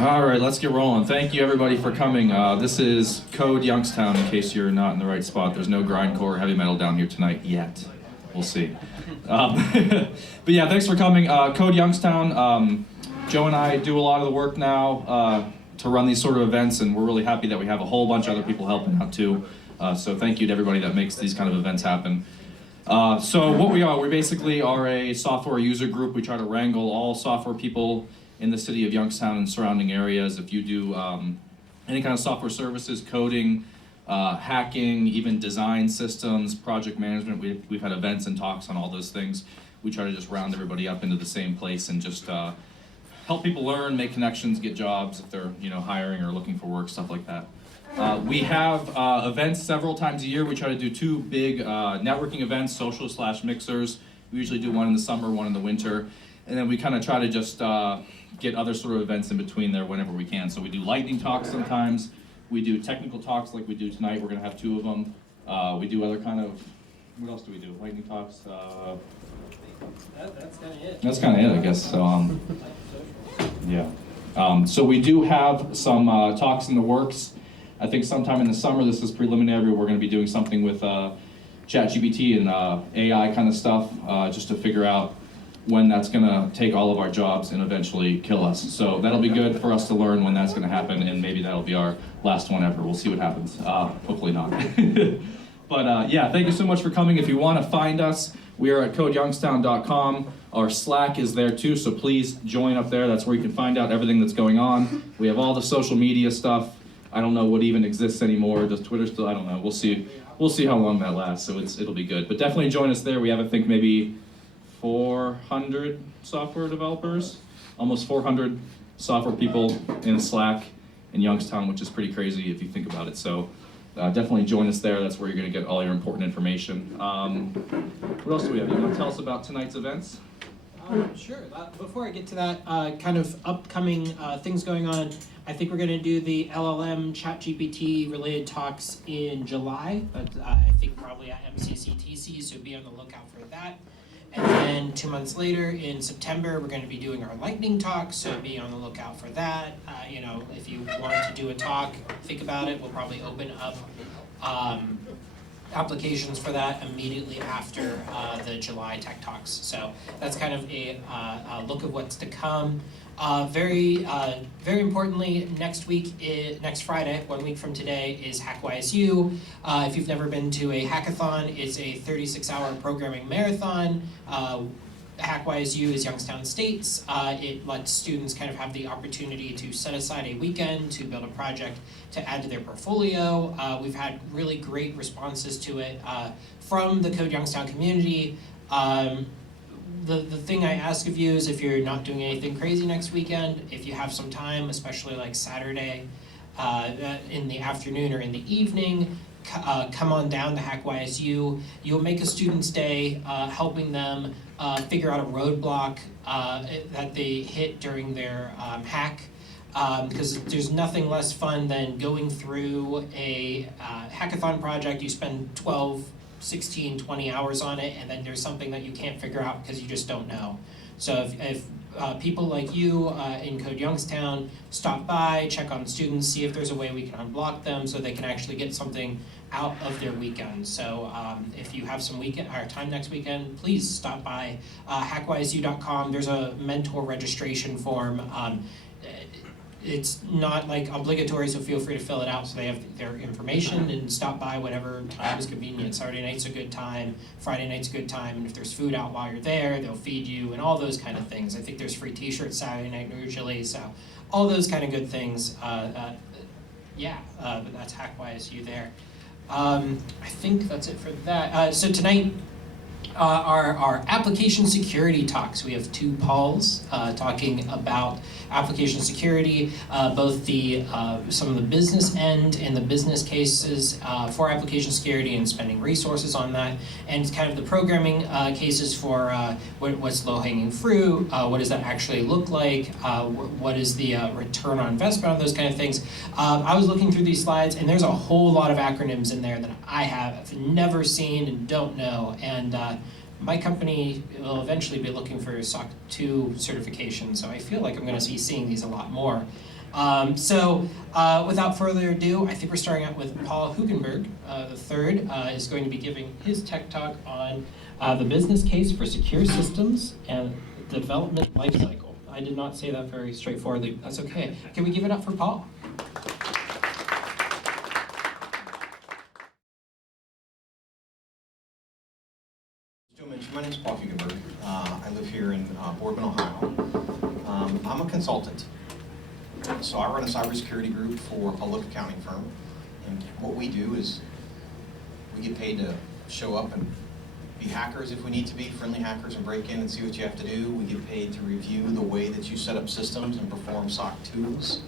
All right, let's get rolling. Thank you, everybody, for coming. This is Code Youngstown, in case you're not in the right spot. There's no grindcore heavy metal down here tonight yet. We'll see. But yeah, thanks for coming. Code Youngstown, Joe and I do a lot of the work now to run these sort of events, and we're really happy that we have a whole bunch of other people helping out too. So thank you to everybody that makes these kind of events happen. So what we basically are a software user group. We try to wrangle all software people in the city of Youngstown and surrounding areas. If you do any kind of software services, coding, hacking, even design systems, project management, we've had events and talks on all those things. We try to just round everybody up into the same place and just help people learn, make connections, get jobs if they're hiring or looking for work, stuff like that. We have events several times a year. We try to do two big networking events, social/mixers. We usually do one in the summer, one in the winter. And then we kind of try to just get other sort of events in between there whenever we can. So we do lightning talks sometimes. We do technical talks like we do tonight. We're going to have two of them. We do other kind of, what else do we do? Lightning talks. That's kind of it. That's kind of it, I guess. So, yeah. So we do have some talks in the works. I think sometime in the summer, this is preliminary, we're going to be doing something with ChatGPT and AI kind of stuff, just to figure out when that's going to take all of our jobs and eventually kill us. So that'll be good for us to learn when that's going to happen, and maybe that'll be our last one ever. We'll see what happens. Hopefully not. But yeah, thank you so much for coming. If you want to find us, we are at codeyoungstown.com. Our Slack is there too, so please join up there. That's where you can find out everything that's going on. We have all the social media stuff. I don't know what even exists anymore. Does Twitter still? I don't know. We'll see. We'll see how long that lasts. So it'll be good. But definitely join us there. We have, I think, maybe 400 software developers, almost 400 software people in Slack in Youngstown, which is pretty crazy if you think about it. So definitely join us there. That's where you're going to get all your important information. What else do we have? You want to tell us about tonight's events? Sure. Before I get to that, kind of upcoming things going on, I think we're going to do the LLM ChatGPT related talks in July. I think probably at MCCTC, so be on the lookout for that. And then 2 months later, in September, we're going to be doing our lightning talk, so be on the lookout for that. If you want to do a talk, think about it. We'll probably open up applications for that immediately after the July Tech Talks. So that's kind of a look of what's to come. Very importantly, next Friday, 1 week from today, is HackYSU. If you've never been to a hackathon, it's a 36-hour programming marathon. HackYSU is Youngstown State's. It lets students kind of have the opportunity to set aside a weekend to build a project to add to their portfolio. We've had really great responses to it from the Code Youngstown community. The thing I ask of you is, if you're not doing anything crazy next weekend, if you have some time, especially like Saturday in the afternoon or in the evening, come on down to HackYSU. You'll make a student's day helping them figure out a roadblock that they hit during their hack. Because there's nothing less fun than going through a hackathon project. You spend 12, 16, 20 hours on it, and then there's something that you can't figure out because you just don't know. So if people like you in Code Youngstown stop by, check on students, see if there's a way we can unblock them so they can actually get something out of their weekend. So if you have some weekend or time next weekend, please stop by hackYSU.com. There's a mentor registration form. It's not like obligatory, so feel free to fill it out so they have their information and stop by whatever time is convenient. Saturday night's a good time, Friday night's a good time, and if there's food out while you're there, they'll feed you and all those kind of things. I think there's free t-shirts Saturday night usually, so all those kind of good things. But that's HackYSU there. I think that's it for that. So tonight, our application security talks. We have two Pauls talking about application security, both the some of the business end and the business cases for application security and spending resources on that, and kind of the programming cases for what's low-hanging fruit, what does that actually look like, what is the return on investment on those kind of things. I was looking through these slides, and there's a whole lot of acronyms in there that I have never seen and don't know, and my company will eventually be looking for SOC 2 certification, so I feel like I'm going to be seeing these a lot more. Without further ado, I think we're starting out with Paul Hugenberg. The third is going to be giving his tech talk on the business case for secure systems and development lifecycle. I did not say that very straightforwardly. That's okay. Can we give it up for Paul? My name is Paul Hugenberg. I live here in Boardman, Ohio. I'm a consultant. So I run a cybersecurity group for a public accounting firm. And what we do is we get paid to show up and be hackers if we need to be, friendly hackers, and break in and see what you have to do. We get paid to review the way that you set up systems and perform SOC 2s.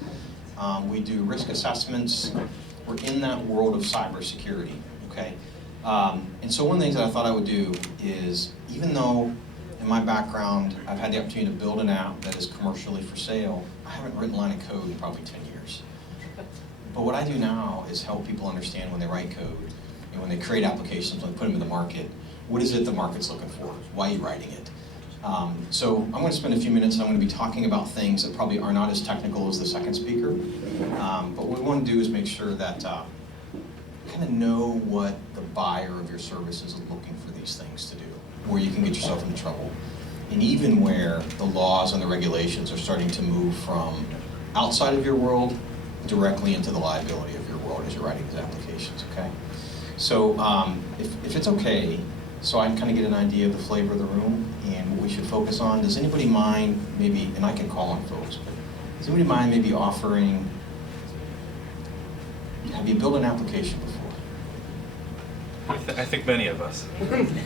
We do risk assessments. We're in that world of cybersecurity, okay? And so one of the things that I thought I would do is, even though in my background I've had the opportunity to build an app that is commercially for sale, I haven't written a line of code in probably 10 years. But what I do now is help people understand when they write code, and when they create applications, when they put them in the market, what is it the market's looking for? Why are you writing it? So I'm going to spend a few minutes and I'm going to be talking about things that probably are not as technical as the second speaker. But what we want to do is make sure that kind of know what the buyer of your services is looking for these things to do, where you can get yourself into trouble, and even where the laws and the regulations are starting to move from outside of your world directly into the liability of your world as you're writing these applications, okay? So if it's okay, so I can kind of get an idea of the flavor of the room and what we should focus on, does anybody mind maybe, and I can call on folks, but does anybody mind maybe offering, have you built an application before? I think many of us.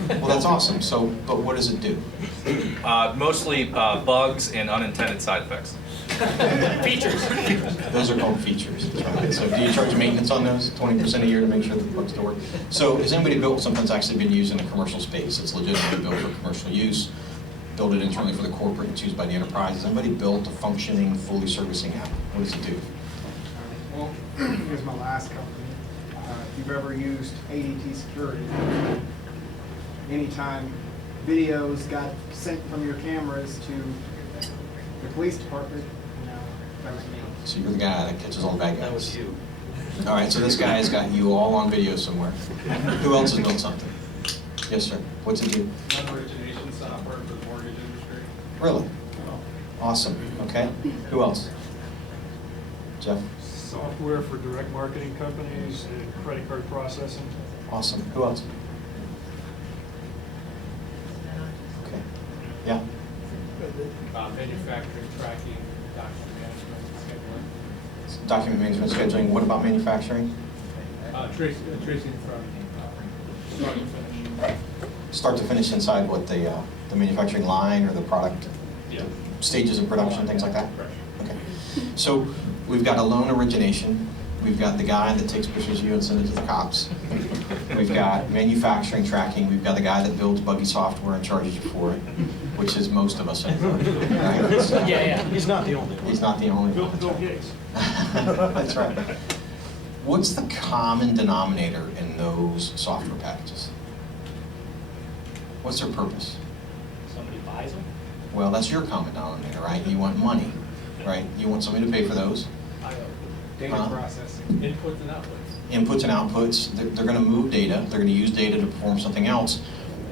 Well, that's awesome. So, but what does it do? Mostly bugs and unintended side effects. Features. Those are called features. That's right. So do you charge maintenance on those, 20% a year to make sure the bugs don't work? So has anybody built something that's actually been used in a commercial space? It's legitimately built for commercial use, build it internally for the corporate and used by the enterprise. Has anybody built a functioning, fully servicing app? What does it do? Well, here's my last company. If you've ever used ADT security, anytime videos got sent from your cameras to the police department, that was me. So you're the guy that catches all the bad guys. That was you. All right, so this guy's got you all on video somewhere. Who else has built something? Yes, sir. What's it do? Origination software for the mortgage industry. Really? Awesome. Okay. Who else? Jeff? Software for direct marketing companies and credit card processing. Awesome. Who else? Okay. Yeah. Manufacturing, tracking, document management, scheduling. Document management, scheduling. What about manufacturing? Tracing from start to finish. Start to finish inside what the manufacturing line or the product stages of production, things like that? Correct. Okay. So we've got a loan origination. We've got the guy that takes pictures of you and sends it to the cops. We've got manufacturing tracking. We've got the guy that builds buggy software and charges you for it, which is most of us anymore. Right? So, Yeah. He's not the only one. he's not the only one. Bill Gates. That's right. What's the common denominator in those software packages? What's their purpose? Somebody buys them? Well, that's your common denominator, right? You want money, right? You want somebody to pay for those. Data processing. Inputs and outputs. Inputs and outputs, they're going to move data, they're going to use data to perform something else.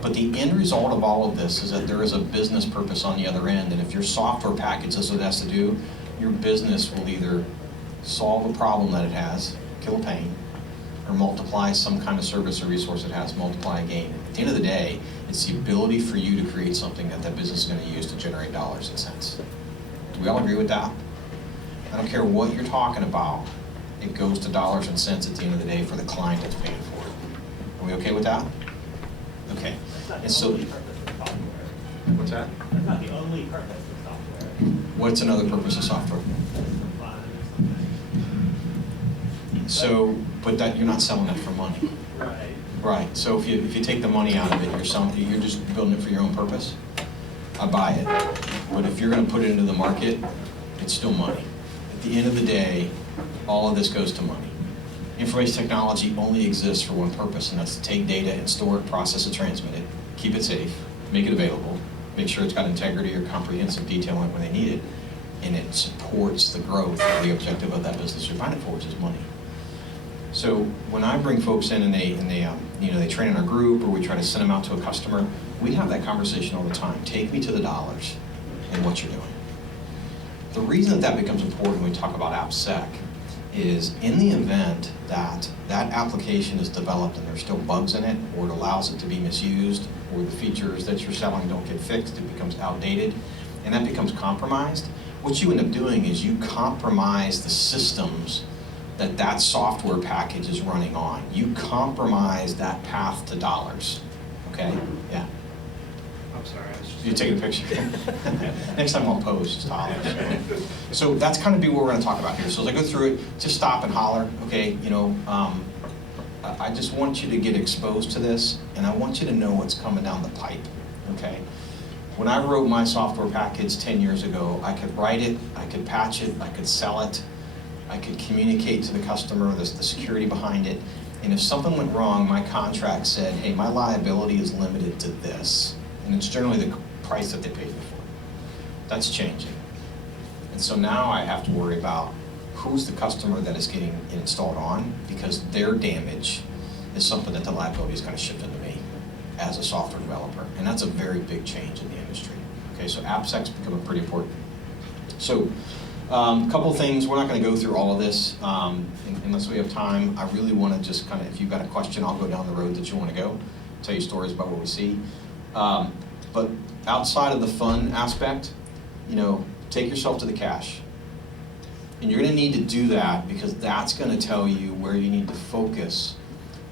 But the end result of all of this is that there is a business purpose on the other end. And if your software package does what it has to do, your business will either solve a problem that it has, kill a pain, or multiply some kind of service or resource it has, multiply a gain. At the end of the day, it's the ability for you to create something that that business is going to use to generate dollars and cents. Do we all agree with that? I don't care what you're talking about, it goes to dollars and cents at the end of the day for the client that's paying for it. Are we okay with that? Okay. And so, what's that? That's not the only purpose of software. What's another purpose of software? So, but that you're not selling it for money. Right. Right. So if you take the money out of it, you're just building it for your own purpose. I buy it. But if you're going to put it into the market, it's still money. At the end of the day, all of this goes to money. Information technology only exists for one purpose, and that's to take data and store it, process it, transmit it, keep it safe, make it available, make sure it's got integrity or comprehensive detail in it when they need it, and it supports the growth of the objective of that business you're buying it for, which is money. So when I bring folks in and they train in our group, or we try to send them out to a customer, we have that conversation all the time. Take me to the dollars and what you're doing. The reason that becomes important when we talk about AppSec is in the event that that application is developed and there's still bugs in it, or it allows it to be misused, or the features that you're selling don't get fixed, it becomes outdated, and that becomes compromised, what you end up doing is you compromise the systems that that software package is running on. You compromise that path to dollars, okay? Yeah. I'm sorry, I was just. You take a picture. Next time I'll post dollars. So that's kind of be what we're going to talk about here. So as I go through it, just stop and holler, okay? I just want you to get exposed to this, and I want you to know what's coming down the pipe, okay? When I wrote my software package 10 years ago, I could write it, I could patch it, I could sell it, I could communicate to the customer the security behind it, and if something went wrong, my contract said, hey, my liability is limited to this, and it's generally the price that they paid me for. That's changing. And so now I have to worry about who's the customer that is getting it installed on, because their damage is something that the liability is kind of shifted to me as a software developer, and that's a very big change in the industry. Okay, so AppSec's becoming pretty important. So a couple of things, we're not going to go through all of this unless we have time. I really want to just kind of, if you've got a question, I'll go down the road that you want to go, tell you stories about what we see. But outside of the fun aspect, take yourself to the cache. And you're going to need to do that because that's going to tell you where you need to focus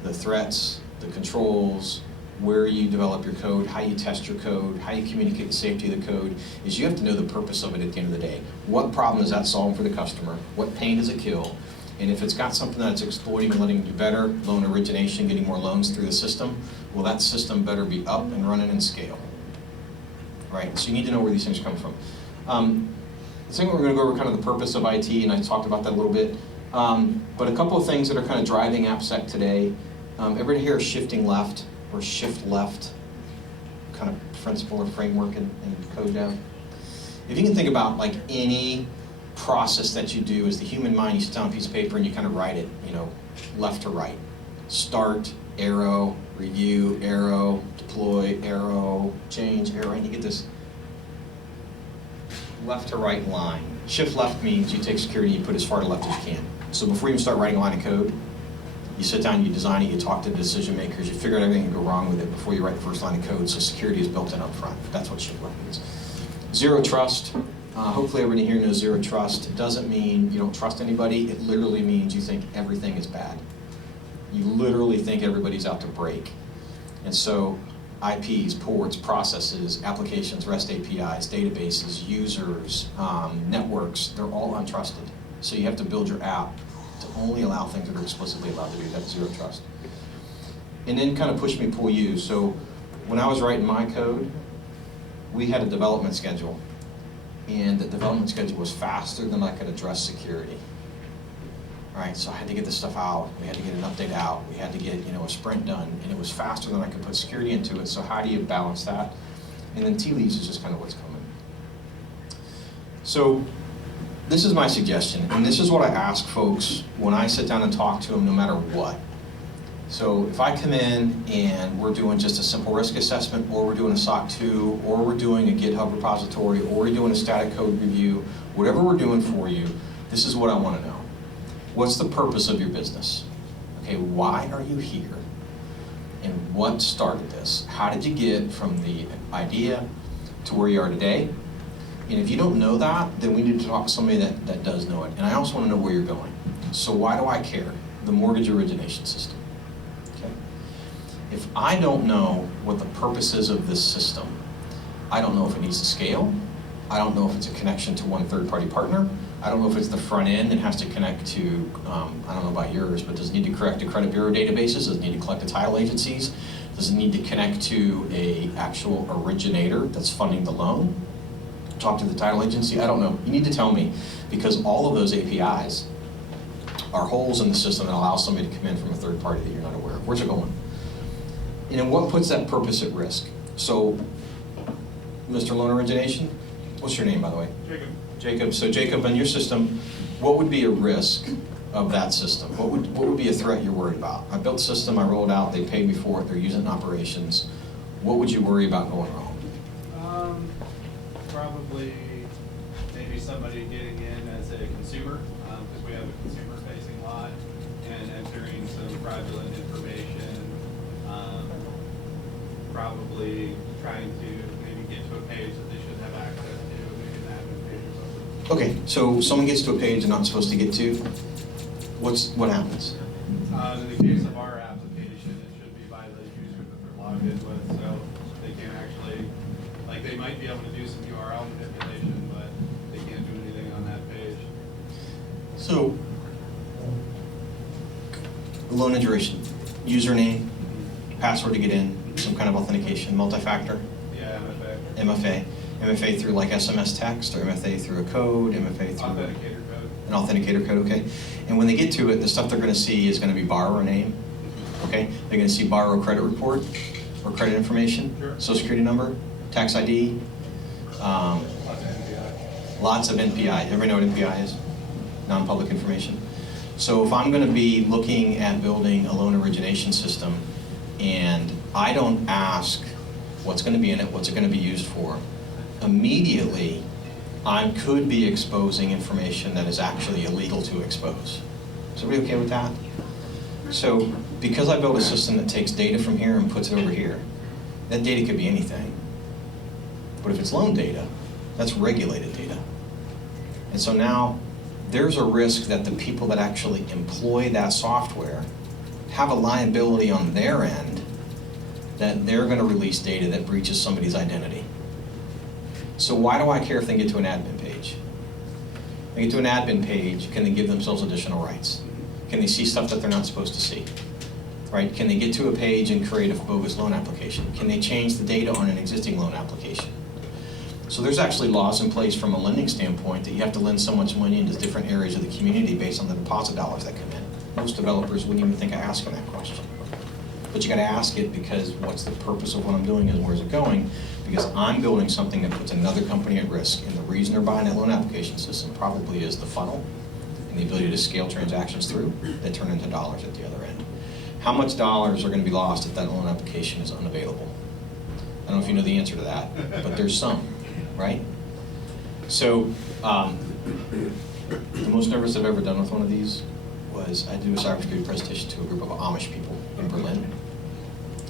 the threats, the controls, where you develop your code, how you test your code, how you communicate the safety of the code, is you have to know the purpose of it at the end of the day. What problem is that solving for the customer? What pain does it kill? And if it's got something that's exploiting and letting you do better, loan origination, getting more loans through the system, well, that system better be up and running and scale. Right? So you need to know where these things come from. The second, we're going to go over kind of the purpose of IT, and I talked about that a little bit. But a couple of things that are kind of driving AppSec today. Everybody here is shifting left, or shift left kind of principle or framework in code dev. If you can think about like any process that you do as the human mind, you sit down on a piece of paper and you kind of write it, left to right. Start, arrow, review, arrow, deploy, arrow, change, arrow, and you get this left to right line. Shift left means you take security and you put as far to left as you can. So before you even start writing a line of code, you sit down, you design it, you talk to the decision makers, you figure out everything that can go wrong with it before you write the first line of code, so security is built in up front. That's what shift left means. Zero trust. Hopefully everybody here knows zero trust. It doesn't mean you don't trust anybody. It literally means you think everything is bad. You literally think everybody's out to break. And so IPs, ports, processes, applications, REST APIs, databases, users, networks, they're all untrusted. So you have to build your app to only allow things that are explicitly allowed to do. That's zero trust. And then kind of push me, pull you. So when I was writing my code, we had a development schedule. And the development schedule was faster than I could address security. All right, so I had to get this stuff out. We had to get an update out. We had to get a sprint done. And it was faster than I could put security into it. So how do you balance that? And then tea leaves is just kind of what's coming. So this is my suggestion, and this is what I ask folks when I sit down and talk to them no matter what. So if I come in and we're doing just a simple risk assessment, or we're doing a SOC 2, or we're doing a GitHub repository, or we're doing a static code review, whatever we're doing for you, this is what I want to know. What's the purpose of your business? Okay, why are you here? And what started this? How did you get from the idea to where you are today? And if you don't know that, then we need to talk to somebody that does know it. And I also want to know where you're going. So why do I care? The mortgage origination system. Okay. If I don't know what the purpose is of this system, I don't know if it needs to scale. I don't know if it's a connection to one third-party partner. I don't know if it's the front end that has to connect to, I don't know about yours, but does it need to connect to credit bureau databases? Does it need to collect to title agencies? Does it need to connect to an actual originator that's funding the loan? Talk to the title agency? I don't know. You need to tell me, because all of those APIs are holes in the system that allow somebody to come in from a third party that you're not aware of. Where's it going? And then what puts that purpose at risk? So, Mr. Loan Origination, what's your name, by the way? Jacob. Jacob, so Jacob, on your system, what would be a risk of that system? What would be a threat you're worried about? I built a system, I rolled out, they paid me for it, they're using it in operations. What would you worry about going wrong? Probably maybe somebody getting in as a consumer, because we have a consumer-facing lot, and entering some fraudulent information. Probably trying to maybe get to a page that they shouldn't have access to, maybe an admin page or something. Okay, so someone gets to a page they're not supposed to get to, what happens? In the case of our application, it should be by the user that they're logged in with, so they can't actually, like, they might be able to do some URL manipulation, but they can't do anything on that page. So, loan duration, username, password to get in, some kind of authentication, multi-factor, Yeah, MFA. MFA through like SMS text, or MFA through a code, MFA through Authenticator code. an authenticator code, okay? And when they get to it, the stuff they're gonna see is gonna be borrower name, okay? They're gonna see borrower credit report, or credit information, Sure. social security number, tax ID, lots of NPI. Everybody know what NPI is? Non-public information. So if I'm gonna be looking at building a loan origination system, and I don't ask what's gonna be in it, what's it gonna be used for, immediately, I could be exposing information that is actually illegal to expose. Is everybody okay with that? So, because I built a system that takes data from here and puts it over here, that data could be anything. But if it's loan data, that's regulated data. And so now, there's a risk that the people that actually employ that software have a liability on their end that they're gonna release data that breaches somebody's identity. So why do I care if they get to an admin page? They get to an admin page, can they give themselves additional rights? Can they see stuff that they're not supposed to see? Right? Can they get to a page and create a bogus loan application? Can they change the data on an existing loan application? So there's actually laws in place from a lending standpoint that you have to lend so much money into different areas of the community based on the deposit dollars that come in. Most developers wouldn't even think of asking that question. But you gotta ask it because what's the purpose of what I'm doing and where's it going? Because I'm building something that puts another company at risk. And the reason they're buying that loan application system probably is the funnel and the ability to scale transactions through that turn into dollars at the other end. How much dollars are gonna be lost if that loan application is unavailable? I don't know if you know the answer to that, but there's some, right? So, the most nervous I've ever done with one of these was I did a cybersecurity presentation to a group of Amish people in Berlin.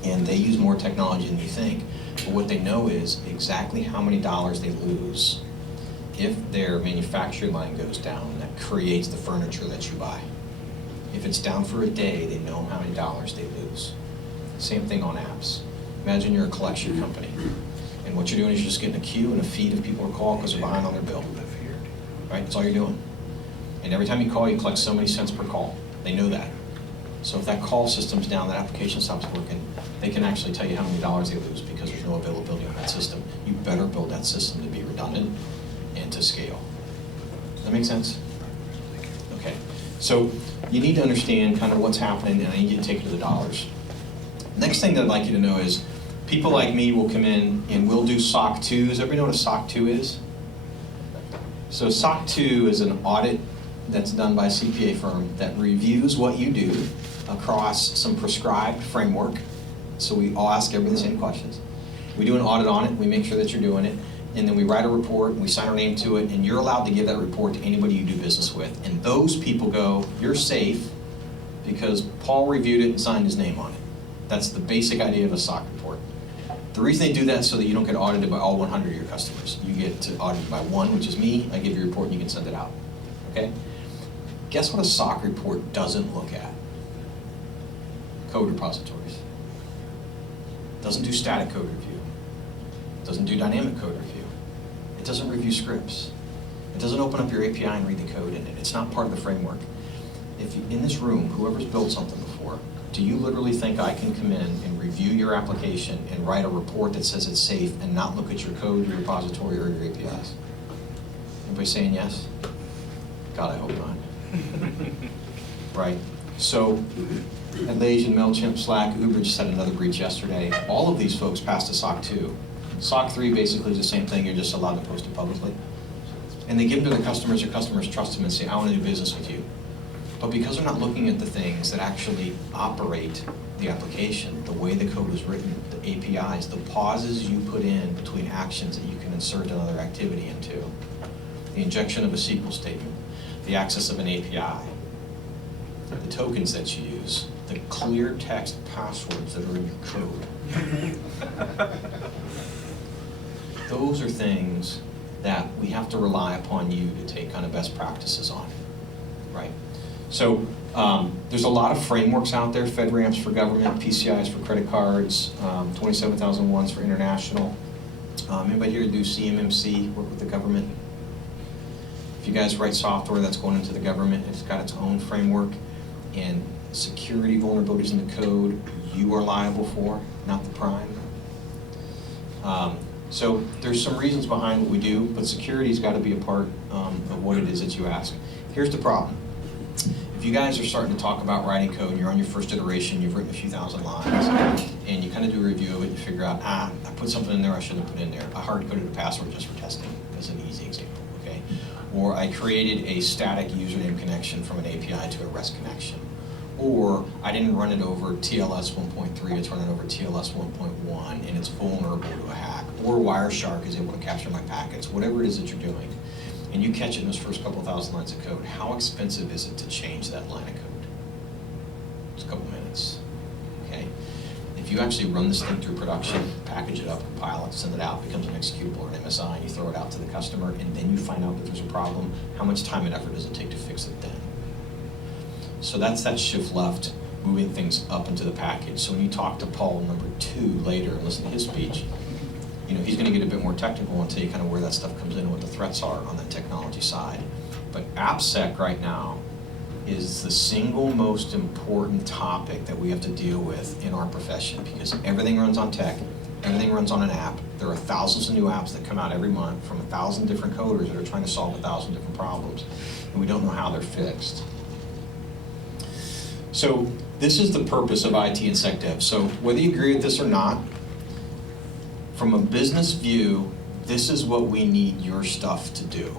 And they use more technology than you think. But what they know is exactly how many dollars they lose if their manufacturing line goes down that creates the furniture that you buy. If it's down for a day, they know how many dollars they lose. Same thing on apps. Imagine you're a collection company. And what you're doing is you're just getting a queue and a feed of people to call because they're behind on their bill. Right? That's all you're doing. And every time you call, you collect so many cents per call. They know that. So if that call system's down, that application stops working, they can actually tell you how many dollars they lose because there's no availability on that system. You better build that system to be redundant and to scale. Does that make sense? Okay. So you need to understand kind of what's happening, and I need you to take it to the dollars. Next thing that I'd like you to know is people like me will come in and we'll do SOC 2s. Everybody know what a SOC 2 is? So SOC 2 is an audit that's done by a CPA firm that reviews what you do across some prescribed framework. So we all ask everybody the same questions. We do an audit on it, we make sure that you're doing it, and then we write a report, we sign our name to it, and you're allowed to give that report to anybody you do business with. And those people go, you're safe because Paul reviewed it and signed his name on it. That's the basic idea of a SOC report. The reason they do that is so that you don't get audited by all 100 of your customers. You get audited by one, which is me. I give you a report and you can send it out. Okay? Guess what a SOC report doesn't look at? Code repositories. Doesn't do static code review. Doesn't do dynamic code review. It doesn't review scripts. It doesn't open up your API and read the code in it. It's not part of the framework. If you, in this room, whoever's built something before, do you literally think I can come in and review your application and write a report that says it's safe and not look at your code, your repository, or your APIs? Anybody saying yes? God, I hope not. Right? So, Atlassian, MailChimp, Slack, Uber just had another breach yesterday. All of these folks passed a SOC 2. SOC 3 basically is the same thing, you're just allowed to post it publicly. and they give them to their customers trust them and say, I want to do business with you. But because they're not looking at the things that actually operate the application, the way the code is written, the APIs, the pauses you put in between actions that you can insert another activity into, the injection of a SQL statement, the access of an API, the tokens that you use, the clear text passwords that are in your code. Those are things that we have to rely upon you to take kind of best practices on, right? So there's a lot of frameworks out there, FedRAMPs for government, PCIs for credit cards, 27001s for international. Anybody here do CMMC, work with the government? If you guys write software that's going into the government, it's got its own framework, and security vulnerabilities in the code you are liable for, not the prime. So there's some reasons behind what we do, but security's got to be a part of what it is that you ask. Here's the problem. If you guys are starting to talk about writing code and you're on your first iteration, you've written a few thousand lines, and you kind of do a review of it, you figure out, I put something in there I shouldn't have put in there. I hard-coded a password just for testing, as an easy example, okay? Or I created a static username connection from an API to a REST connection. Or I didn't run it over TLS 1.3, it's running over TLS 1.1, and it's vulnerable to a hack. Or Wireshark is able to capture my packets, whatever it is that you're doing. And you catch it in those first couple thousand lines of code. How expensive is it to change that line of code? It's a couple minutes, okay? If you actually run this thing through production, package it up, compile it, send it out, becomes an executable or an MSI, and you throw it out to the customer, and then you find out that there's a problem, how much time and effort does it take to fix it then? So that's that shift left, moving things up into the package. So when you talk to Paul number 2 later and listen to his speech, you know, he's going to get a bit more technical and tell you kind of where that stuff comes in and what the threats are on the technology side. But AppSec right now is the single most important topic that we have to deal with in our profession, because everything runs on tech, everything runs on an app. There are thousands of new apps that come out every month from 1,000 different coders that are trying to solve 1,000 different problems, and we don't know how they're fixed. So this is the purpose of IT and SecDev. So whether you agree with this or not, from a business view, this is what we need your stuff to do,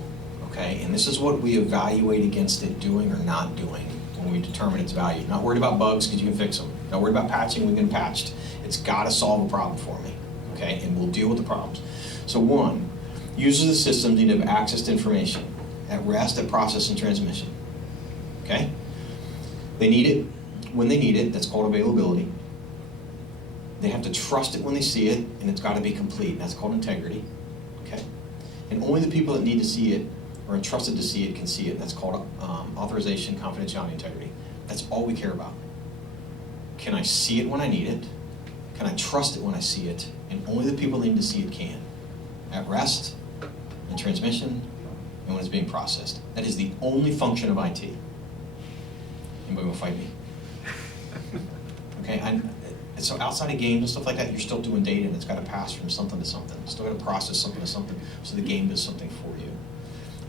okay? And this is what we evaluate against it doing or not doing when we determine its value. Not worried about bugs because you can fix them. Not worried about patching, we can patch. It's got to solve a problem for me, okay? And we'll deal with the problems. So 1, users of the system need to have access to information at rest, at process, and transmission, okay? They need it when they need it. That's called availability. They have to trust it when they see it, and it's got to be complete. That's called integrity, okay? And only the people that need to see it or entrusted to see it can see it. That's called authorization, confidentiality, integrity. That's all we care about. Can I see it when I need it? Can I trust it when I see it? And only the people that need to see it can. At rest, in transmission, and when it's being processed. That is the only function of IT. Anybody will fight me? Okay, so outside of games and stuff like that, you're still doing data, and it's got to pass from something to something. It's still got to process something to something, so the game does something for you.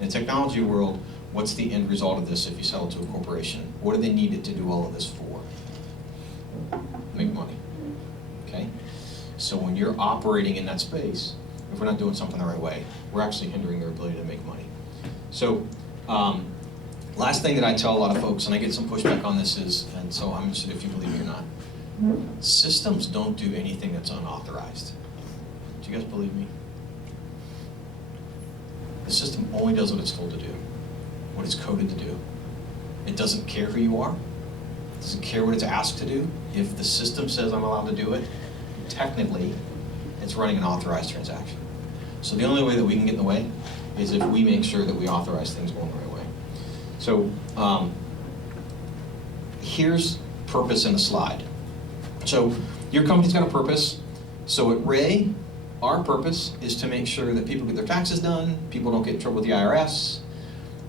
In the technology world, what's the end result of this if you sell it to a corporation? What do they need it to do all of this for? Make money, okay? So when you're operating in that space, if we're not doing something the right way, we're actually hindering their ability to make money. So, last thing that I tell a lot of folks, and I get some pushback on this is, and so I'm interested if you believe it or not, systems don't do anything that's unauthorized. Do you guys believe me? The system only does what it's told to do, what it's coded to do. It doesn't care who you are. It doesn't care what it's asked to do. If the system says I'm allowed to do it, technically, it's running an authorized transaction. So the only way that we can get in the way is if we make sure that we authorize things going the right way. So here's purpose in a slide. So your company's got a purpose. So at Ray, our purpose is to make sure that people get their taxes done, people don't get in trouble with the IRS.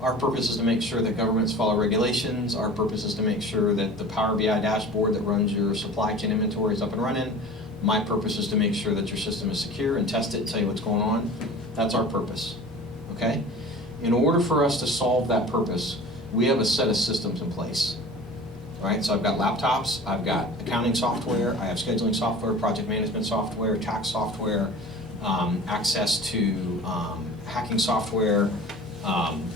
Our purpose is to make sure that governments follow regulations. Our purpose is to make sure that the Power BI dashboard that runs your supply chain inventory is up and running. My purpose is to make sure that your system is secure and test it and tell you what's going on. That's our purpose, okay? In order for us to solve that purpose, we have a set of systems in place. All right, so I've got laptops, I've got accounting software, I have scheduling software, project management software, tax software, access to hacking software,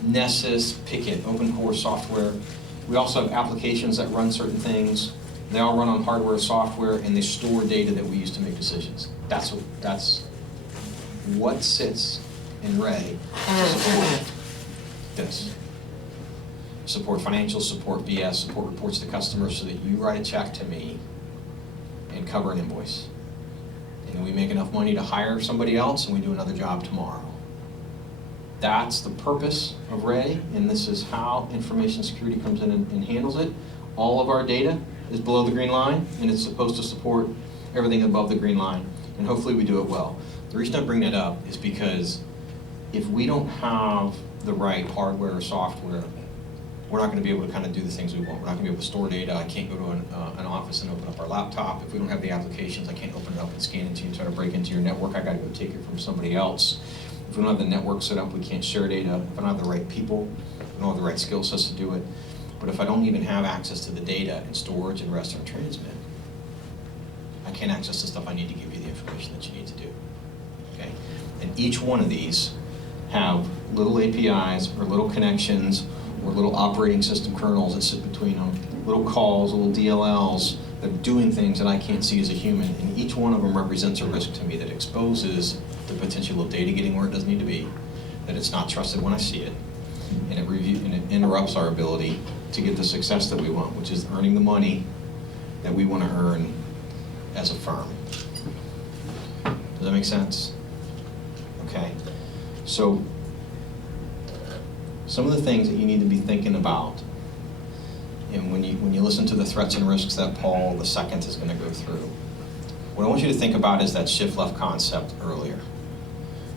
Nessus, Picket, open core software. We also have applications that run certain things. They all run on hardware, software, and they store data that we use to make decisions. That's what sits in Ray to support this. Support financials, support BS, support reports to customers so that you write a check to me and cover an invoice. And then we make enough money to hire somebody else and we do another job tomorrow. That's the purpose of Ray, and this is how information security comes in and handles it. All of our data is below the green line, and it's supposed to support everything above the green line, and hopefully we do it well. The reason I bring that up is because if we don't have the right hardware or software, we're not going to be able to kind of do the things we want. We're not going to be able to store data. I can't go to an office and open up our laptop. If we don't have the applications, I can't open it up and scan into you and try to break into your network. I got to go take it from somebody else. If we don't have the network set up, we can't share data. If I don't have the right people, I don't have the right skill sets to do it. But if I don't even have access to the data and storage and rest and transmit, I can't access the stuff I need to give you the information that you need to do. Okay? And each one of these have little APIs or little connections or little operating system kernels that sit between them, little calls, little DLLs that are doing things that I can't see as a human. And each one of them represents a risk to me that exposes the potential of data getting where it doesn't need to be, that it's not trusted when I see it, and it interrupts our ability to get the success that we want, which is earning the money that we want to earn as a firm. Does that make sense? Okay. So some of the things that you need to be thinking about, and when you listen to the threats and risks that Paul II is going to go through, what I want you to think about is that shift left concept earlier.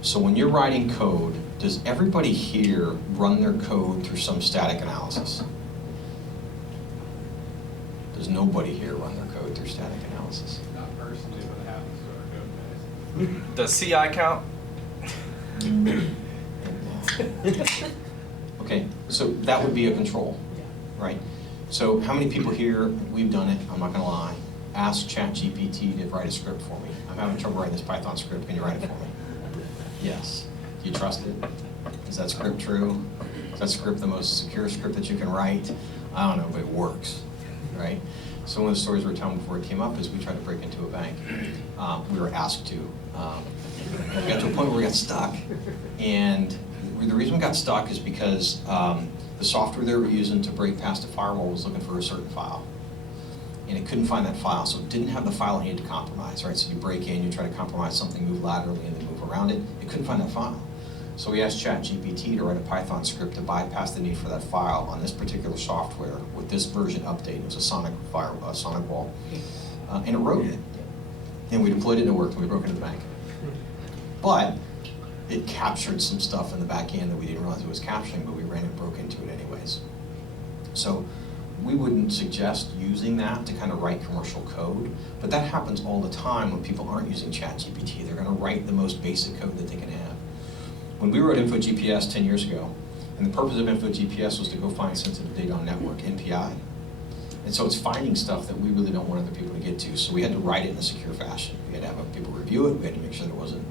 So when you're writing code, does everybody here run their code through some static analysis? Does nobody here run their code through static analysis? Not personally, but it happens to our code guys. Does CI count? Okay, so that would be a control, right? So how many people here, we've done it, I'm not gonna lie, ask ChatGPT to write a script for me. I'm having trouble writing this Python script, can you write it for me? Yes. Do you trust it? Is that script true? Is that script the most secure script that you can write? I don't know, but it works, right? So one of the stories we were telling before it came up is we tried to break into a bank. We were asked to. We got to a point where we got stuck, and the reason we got stuck is because the software they were using to break past the firewall was looking for a certain file, and it couldn't find that file, so it didn't have the file it needed to compromise, right? So you break in, you try to compromise something, move laterally, and then move around it. It couldn't find that file. So we asked ChatGPT to write a Python script to bypass the need for that file on this particular software with this version update. It was a sonic wall, and it wrote it. And we deployed it and it worked, and we broke into the bank. But it captured some stuff in the back end that we didn't realize it was capturing, but we ran and broke into it anyways. So we wouldn't suggest using that to kind of write commercial code, but that happens all the time when people aren't using ChatGPT. They're going to write the most basic code that they can have. When we wrote InfoGPS 10 years ago, and the purpose of InfoGPS was to go find sensitive data on network, NPI. And so it's finding stuff that we really don't want other people to get to, so we had to write it in a secure fashion. We had to have people review it, we had to make sure that it wasn't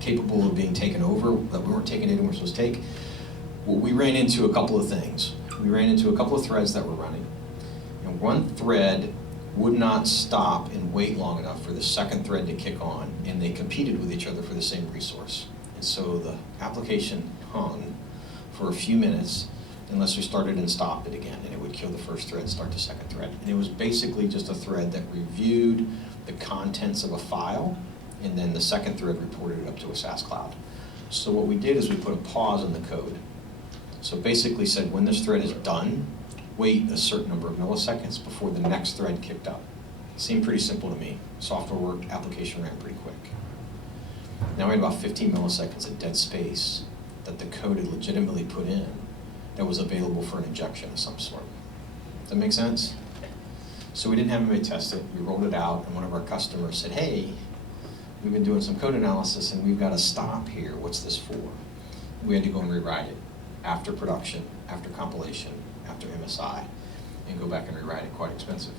capable of being taken over, that we weren't taking data we were supposed to take. Well, we ran into a couple of things. We ran into a couple of threads that were running. And one thread would not stop and wait long enough for the second thread to kick on, and they competed with each other for the same resource. And so the application hung for a few minutes unless we started and stopped it again, and it would kill the first thread, start the second thread. And it was basically just a thread that reviewed the contents of a file, and then the second thread reported it up to a SaaS cloud. So what we did is we put a pause in the code. So basically said, when this thread is done, wait a certain number of milliseconds before the next thread kicked up. Seemed pretty simple to me. Software worked, application ran pretty quick. Now we had about 15 milliseconds of dead space that the code had legitimately put in that was available for an injection of some sort. Does that make sense? So we didn't have anybody test it. We rolled it out, and one of our customers said, hey, we've been doing some code analysis, and we've got to stop here. What's this for? We had to go and rewrite it after production, after compilation, after MSI, and go back and rewrite it. Quite expensive.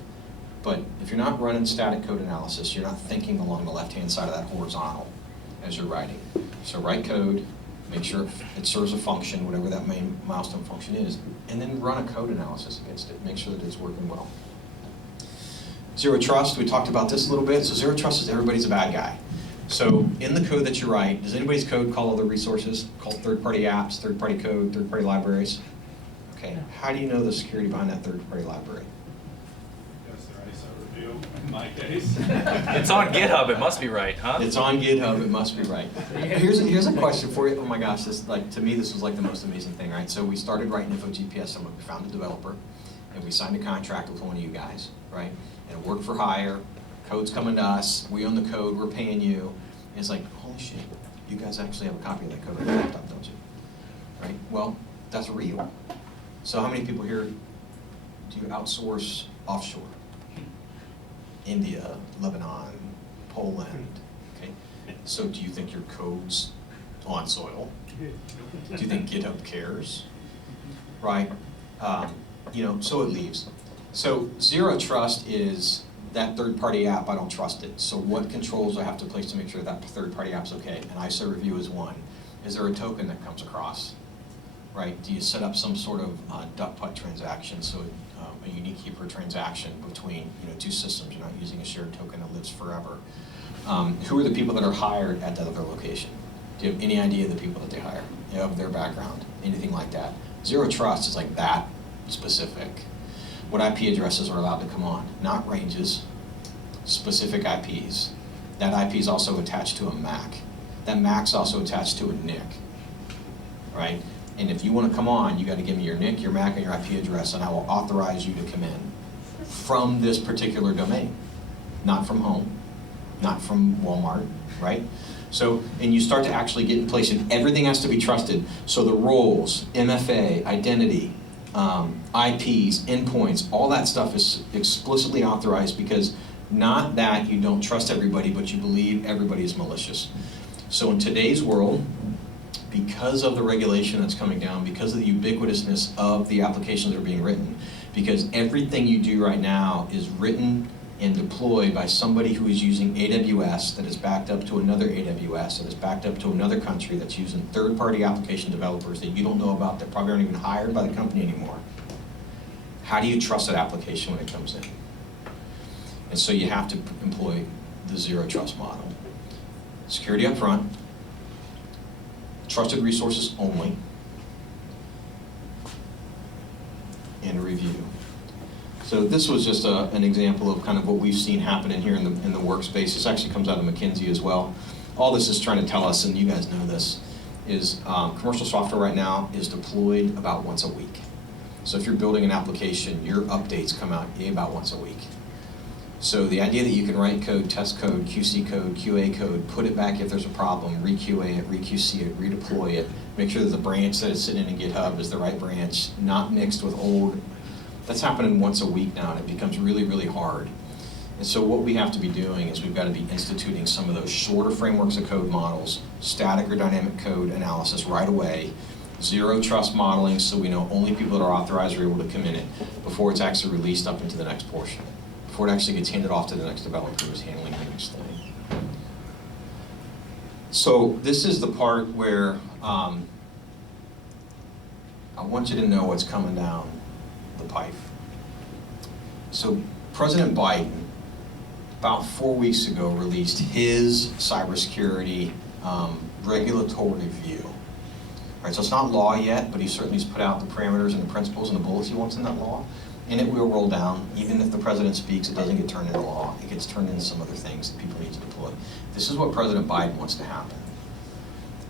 But if you're not running static code analysis, you're not thinking along the left-hand side of that horizontal as you're writing. So write code, make sure it serves a function, whatever that main milestone function is, and then run a code analysis against it, make sure that it's working well. Zero trust, we talked about this a little bit. So zero trust is everybody's a bad guy. So in the code that you write, does anybody's code call other resources, call third-party apps, third-party code, third-party libraries? Okay, how do you know the security behind that third-party library? Yes, their ISO review, in my case. It's on GitHub, it must be right, huh? It's on GitHub, it must be right. Here's a question for you. Oh my gosh, this, like, to me, this was like the most amazing thing, right? So we started writing Info GPS, and we found a developer, and we signed a contract with one of you guys, right? And it worked for hire, code's coming to us, we own the code, we're paying you. And it's like, holy shit, you guys actually have a copy of that code on your laptop, don't you? Right? Well, that's real. So how many people here do you outsource offshore? India, Lebanon, Poland, okay? So do you think your code's on soil? Do you think GitHub cares? Right? You know, so it leaves. So zero trust is that third-party app, I don't trust it. So what controls do I have to place to make sure that third-party app's okay? An ISO review is one. Is there a token that comes across? Right? Do you set up some sort of duck-putt transaction, so a unique keeper transaction between two systems? You're not using a shared token that lives forever. Who are the people that are hired at that other location? Do you have any idea of the people that they hire? Of their background? Anything like that? Zero trust is like that specific. What IP addresses are allowed to come on? Not ranges, specific IPs. That IP is also attached to a MAC. That MAC's also attached to a NIC, right? And if you want to come on, you got to give me your NIC, your MAC, and your IP address, and I will authorize you to come in from this particular domain, not from home, not from Walmart, right? So, and you start to actually get in place, and everything has to be trusted. So the roles, MFA, identity, IPs, endpoints, all that stuff is explicitly authorized, because not that you don't trust everybody, but you believe everybody is malicious. So in today's world, because of the regulation that's coming down, because of the ubiquitousness of the applications that are being written, because everything you do right now is written and deployed by somebody who is using AWS that is backed up to another AWS that is backed up to another country that's using third-party application developers that you don't know about, that probably aren't even hired by the company anymore. How do you trust that application when it comes in? And so you have to employ the zero trust model. Security up front, trusted resources only, and review. So this was just an example of kind of what we've seen happen in here in the workspace. This actually comes out of McKinsey as well. All this is trying to tell us, and you guys know this, is commercial software right now is deployed about once a week. So if you're building an application, your updates come out about once a week. So the idea that you can write code, test code, QC code, QA code, put it back if there's a problem, re-QA it, re-QC it, redeploy it, make sure that the branch that is sitting in GitHub is the right branch, not mixed with old. That's happening once a week now, and it becomes really, really hard. And so what we have to be doing is we've got to be instituting some of those shorter frameworks of code models, static or dynamic code analysis right away, zero trust modeling, so we know only people that are authorized are able to come in it before it's actually released up into the next portion, before it actually gets handed off to the next developer who's handling the next thing. So this is the part where I want you to know what's coming down the pipe. So President Biden, about 4 weeks ago, released his cybersecurity regulatory view. Right, so it's not law yet, but he certainly has put out the parameters and the principles and the bullets he wants in that law. And it will roll down. Even if the president speaks, it doesn't get turned into law. It gets turned into some other things that people need to deploy. This is what President Biden wants to happen.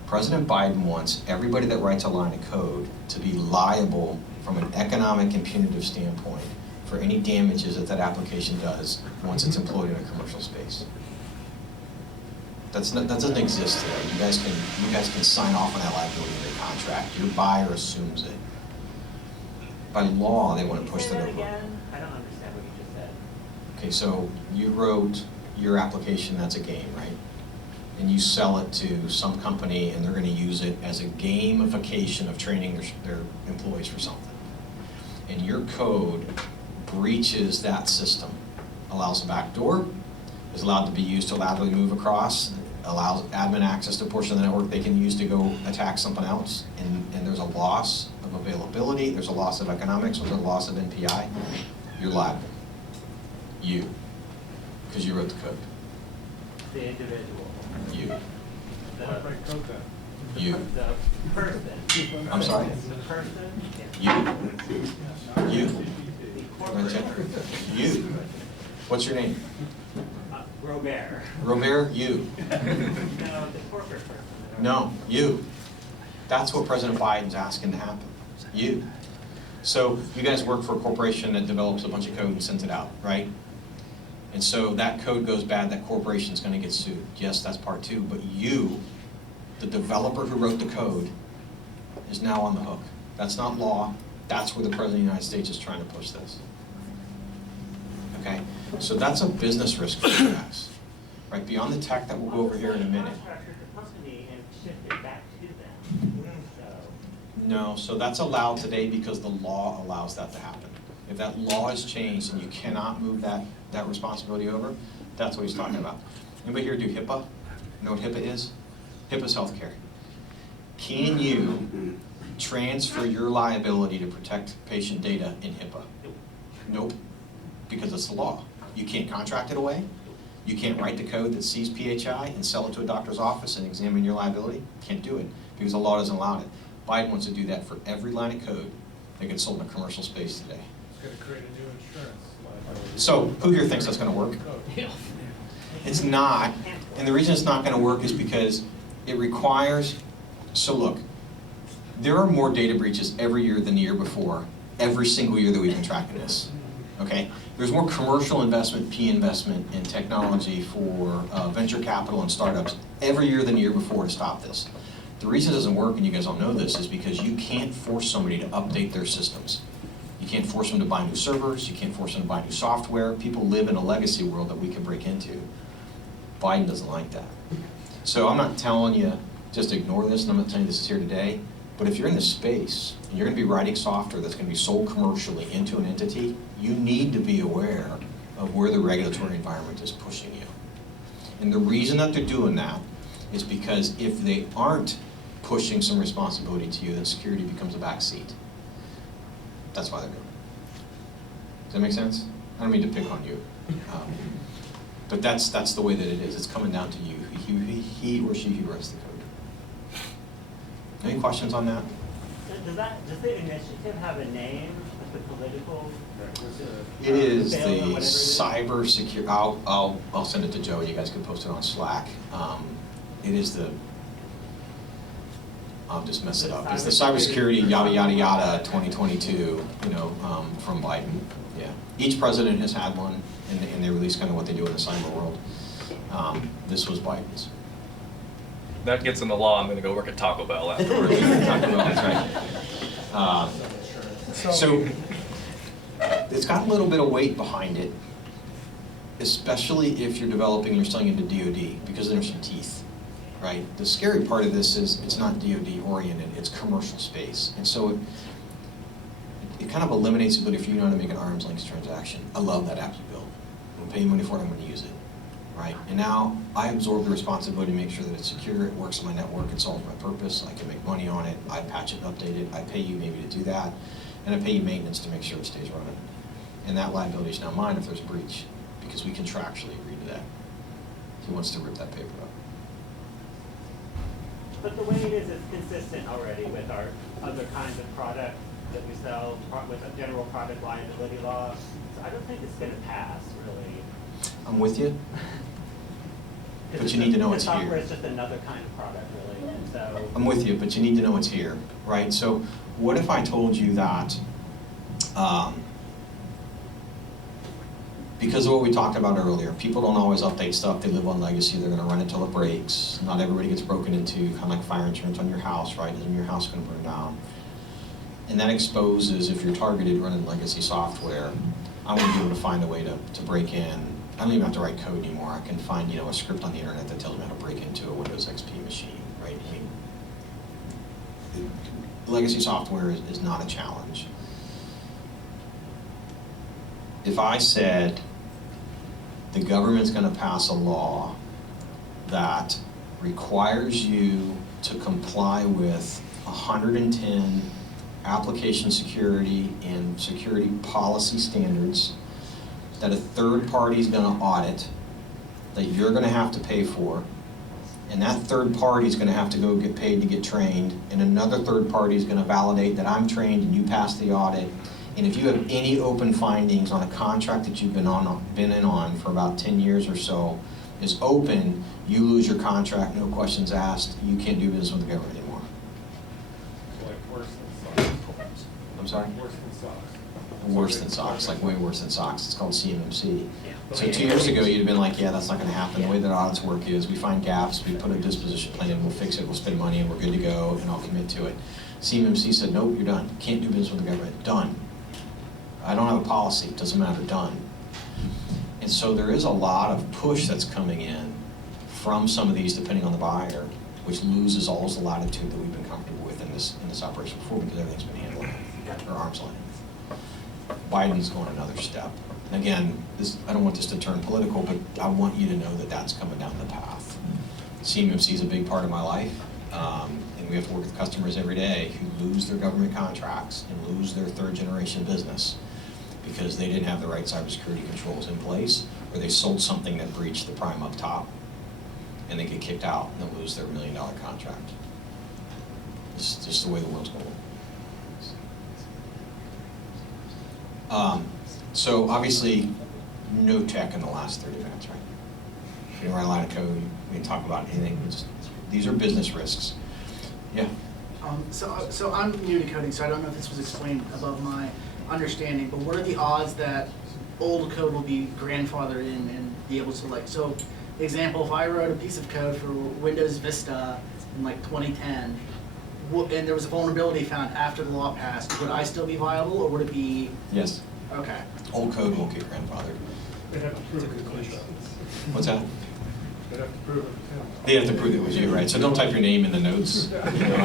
President Biden wants everybody that writes a line of code to be liable from an economic and punitive standpoint for any damages that that application does once it's employed in a commercial space. That doesn't exist today. You guys can sign off on that liability in your contract. Your buyer assumes it. By law, they want to push that over. Again? I don't understand what you just said. Okay, so you wrote your application that's a game, right? And you sell it to some company, and they're going to use it as a gamification of training their employees for something. And your code breaches that system, allows a backdoor, is allowed to be used to laterally move across, allows admin access to a portion of the network they can use to go attack something else, and there's a loss of availability, there's a loss of economics, there's a loss of NPI, you're liable. You. Because you wrote the code. The individual. You. The, Right, code that. You. the person. I'm sorry? The person. You. You. The Right corporate there. person. You. What's your name? Robert. Robert, you. No, the corporate person. No, you. That's what President Biden's asking to happen. You. So you guys work for a corporation that develops a bunch of code and sends it out, right? And so that code goes bad, that corporation's gonna get sued. Yes, that's part two, but you, the developer who wrote the code, is now on the hook. That's not law. That's where the President of the United States is trying to push this. Okay? So that's a business risk for you guys. Right? Beyond the tech that we'll go over here in a minute. The company and shift it back to them. So. No, so that's allowed today because the law allows that to happen. If that law is changed and you cannot move that responsibility over, that's what he's talking about. Anybody here do HIPAA? You know what HIPAA is? HIPAA's healthcare. Can you transfer your liability to protect patient data in HIPAA? Nope, because it's the law. You can't contract it away. You can't write the code that sees PHI and sell it to a doctor's office and examine your liability. Can't do it because the law doesn't allow it. Biden wants to do that for every line of code that gets sold in a commercial space today. It's going to create a new insurance liability. So who here thinks that's going to work? It's not, and the reason it's not going to work is because it requires, so look, there are more data breaches every year than the year before, every single year that we've been tracking this, okay? There's more commercial investment, P investment in technology for venture capital and startups every year than the year before to stop this. The reason it doesn't work, and you guys all know this, is because you can't force somebody to update their systems. You can't force them to buy new servers, you can't force them to buy new software. People live in a legacy world that we can break into. Biden doesn't like that. So I'm not telling you just ignore this, and I'm not telling you this is here today, but if you're in this space, and you're gonna be writing software that's gonna be sold commercially into an entity, you need to be aware of where the regulatory environment is pushing you. And the reason that they're doing that is because if they aren't pushing some responsibility to you, then security becomes a backseat. That's why they're doing it. Does that make sense? I don't mean to pick on you. But that's the way that it is. It's coming down to you, he or she who writes the code. Any questions on that? Does the initiative have a name, like the political? It is bill or the whatever it is? cyber security. I'll send it to Joe. You guys can post it on Slack. It is the. I'll just mess it up. It's the cybersecurity yada yada yada 2022. You know, from Biden. Yeah. Each president has had one, and they release kind of what they do in the cyber world. This was Biden's. That gets in the law. I'm going to go work at Taco Bell afterwards. Taco Bell, that's right. So it's got a little bit of weight behind it, especially if you're developing and you're selling into DoD, because there's some teeth, right? The scary part of this is it's not DoD oriented, it's commercial space. And so it kind of eliminates the ability for you to know how to make an arm's length transaction. I love that app you built. I'm gonna pay you money for it, I'm gonna use it, right? And now I absorb the responsibility to make sure that it's secure, it works on my network, it solves my purpose, I can make money on it, I patch it and update it, I pay you maybe to do that, and I pay you maintenance to make sure it stays running. And that liability is now mine if there's a breach, because we contractually agreed to that. He wants to rip that paper up. But the way it is, it's consistent already with our other kinds of products that we sell, with a general product liability law. So I don't think it's gonna pass, really. I'm with you, but you need to know it's Software here. is just another kind of product, really, and so. I'm with you, but you need to know it's here, right? So what if I told you that, because of what we talked about earlier, people don't always update stuff, they live on legacy, they're gonna run it till it breaks. Not everybody gets broken into, kind of like fire insurance on your house, right? Isn't your house gonna burn down? And that exposes, if you're targeted running legacy software, I want to be able to find a way to break in. I don't even have to write code anymore. I can find, a script on the internet that tells me how to break into a Windows XP machine, right? I mean, legacy software is not a challenge. If I said the government's going to pass a law that requires you to comply with 110 application security and security policy standards that a third party is going to audit, that you're going to have to pay for, and that third party is going to have to go get paid to get trained, and another third party is going to validate that I'm trained and you passed the audit. And if you have any open findings on a contract that you've been in on for about 10 years or so is open, you lose your contract, no questions asked. You can't do business with the government anymore. Like worse than socks. I'm sorry? Worse than socks. Worse than socks, like way worse than socks. It's called CMMC. So 2 years ago, you'd have been like, yeah, that's not going to happen. The way that audits work is we find gaps, we put a disposition plan, we'll fix it, we'll spend money, and we're good to go, and I'll commit to it. CMMC said, nope, you're done. Can't do business with the government. Done. I don't have a policy. It doesn't matter. Done. And so there is a lot of push that's coming in from some of these, depending on the buyer, which loses all the latitude that we've been comfortable with in this operation before, because everything's been handled at our arm's length. Biden's going another step. And again, I don't want this to turn political, but I want you to know that that's coming down the path. CMMC is a big part of my life, and we have to work with customers every day who lose their government contracts and lose their third generation business because they didn't have the right cybersecurity controls in place, or they sold something that breached the prime up top, and they get kicked out and they'll lose their $1 million contract. It's just the way the world's going. So obviously, no tech in the last 30 minutes, right? You can write a line of code, we can talk about anything. These are business risks. Yeah. So I'm new to coding, so I don't know if this was explained above my understanding, but what are the odds that old code will be grandfathered in and be able to, like, so example, if I wrote a piece of code for Windows Vista in like 2010, and there was a vulnerability found after the law passed, would I still be viable, or would it be? Yes. Okay. Old code won't get grandfathered. They have to prove it was you. What's that? They have to prove it was him. They have to prove it was you, right? So don't type your name in the notes. You know,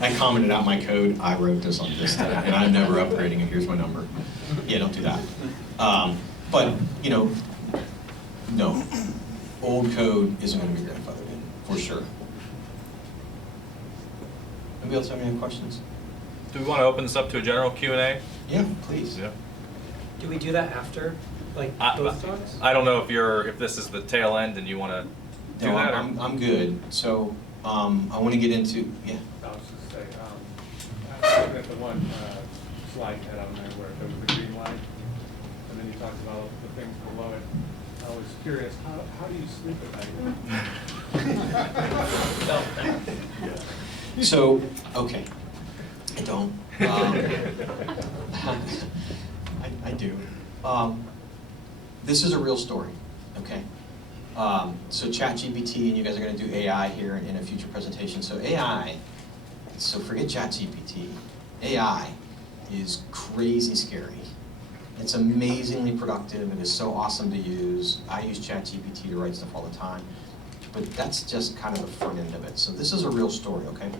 I commented out my code, I wrote this on this, and I'm never upgrading it, here's my number. Yeah, don't do that. But, you know, no. Old code isn't going to be grandfathered in, for sure. Anybody else have any questions? Do we want to open this up to a general Q&A? Yeah, please. Yeah. Do we do that after, like, both talks? I don't know if this is the tail end and you want to do No, that. I'm good. So I want to get into, yeah. I was just saying, I was looking at the one slide you had on there where there was the green line, and then you talked about the things below it. I was curious, how do you sleep at night? So, okay, I don't. I do. This is a real story, okay? So ChatGPT, and you guys are going to do AI here in a future presentation. So AI, so forget ChatGPT. AI is crazy scary. It's amazingly productive. It is so awesome to use. I use ChatGPT to write stuff all the time. But that's just kind of the front end of it. So this is a real story, okay?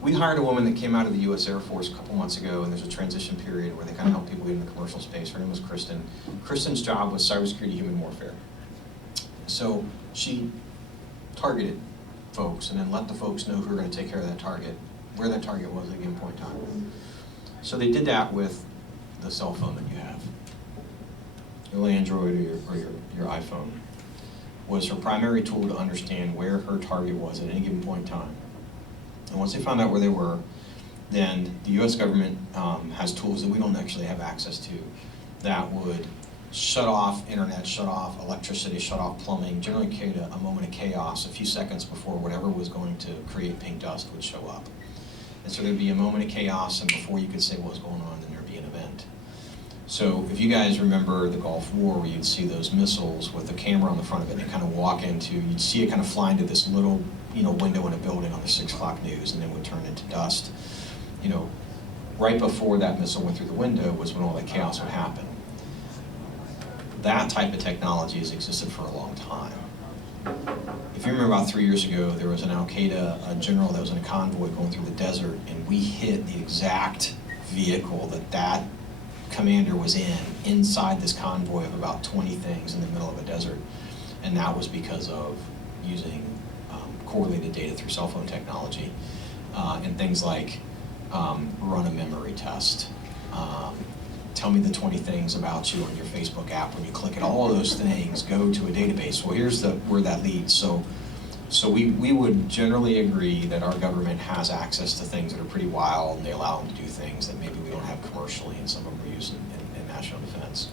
We hired a woman that came out of the U.S. Air Force a couple months ago, and there's a transition period where they kind of help people get in the commercial space. Her name was Kristen. Kristen's job was cybersecurity human warfare. So she targeted folks and then let the folks know who were going to take care of that target, where that target was at a given point in time. So they did that with the cell phone that you have, your Android or your iPhone, was her primary tool to understand where her target was at any given point in time. And once they found out where they were, then the U.S. government has tools that we don't actually have access to that would shut off internet, shut off electricity, shut off plumbing, generally create a moment of chaos a few seconds before whatever was going to create pink dust would show up. And so there'd be a moment of chaos, and before you could say what was going on, then there'd be an event. So if you guys remember the Gulf War, where you'd see those missiles with the camera on the front of it, and kind of walk into, you'd see it kind of fly into this little, window in a building on the 6 o'clock news, and then would turn into dust. Right before that missile went through the window was when all that chaos would happen. That type of technology has existed for a long time. If you remember about 3 years ago, there was an Al-Qaeda general that was in a convoy going through the desert, and we hit the exact vehicle that commander was inside this convoy of about 20 things in the middle of a desert. And that was because of, using correlated data through cell phone technology, and things like run a memory test, tell me the 20 things about you on your Facebook app. When you click it, all of those things go to a database. Well, here's where that leads. So we would generally agree that our government has access to things that are pretty wild, and they allow them to do things that maybe we don't have commercially, and some of them are used in national defense.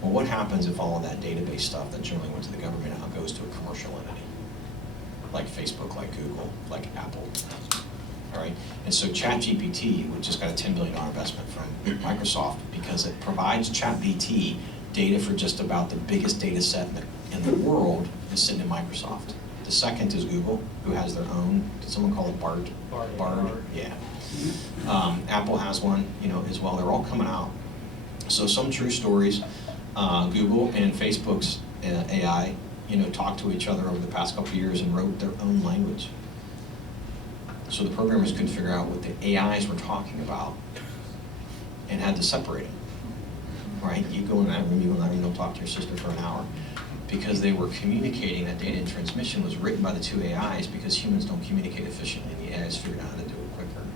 Well, what happens if all of that database stuff that generally went to the government now goes to a commercial entity? Like Facebook, like Google, like Apple. All right, and so ChatGPT, which just got a $10 billion investment from Microsoft, because it provides ChatGPT data for just about the biggest data set in the world, is sitting in Microsoft. The second is Google, who has their own. Did someone call it Bard? Bard. Yeah. Apple has one, as well. They're all coming out. So some true stories. Google and Facebook's AI, talked to each other over the past couple of years and wrote their own language. So the programmers couldn't figure out what the AIs were talking about and had to separate them, right? You go in that room, you don't talk to your sister for an hour, because they were communicating. That data in transmission was written by the two AIs, because humans don't communicate efficiently, and the AIs figured out how to do it quicker.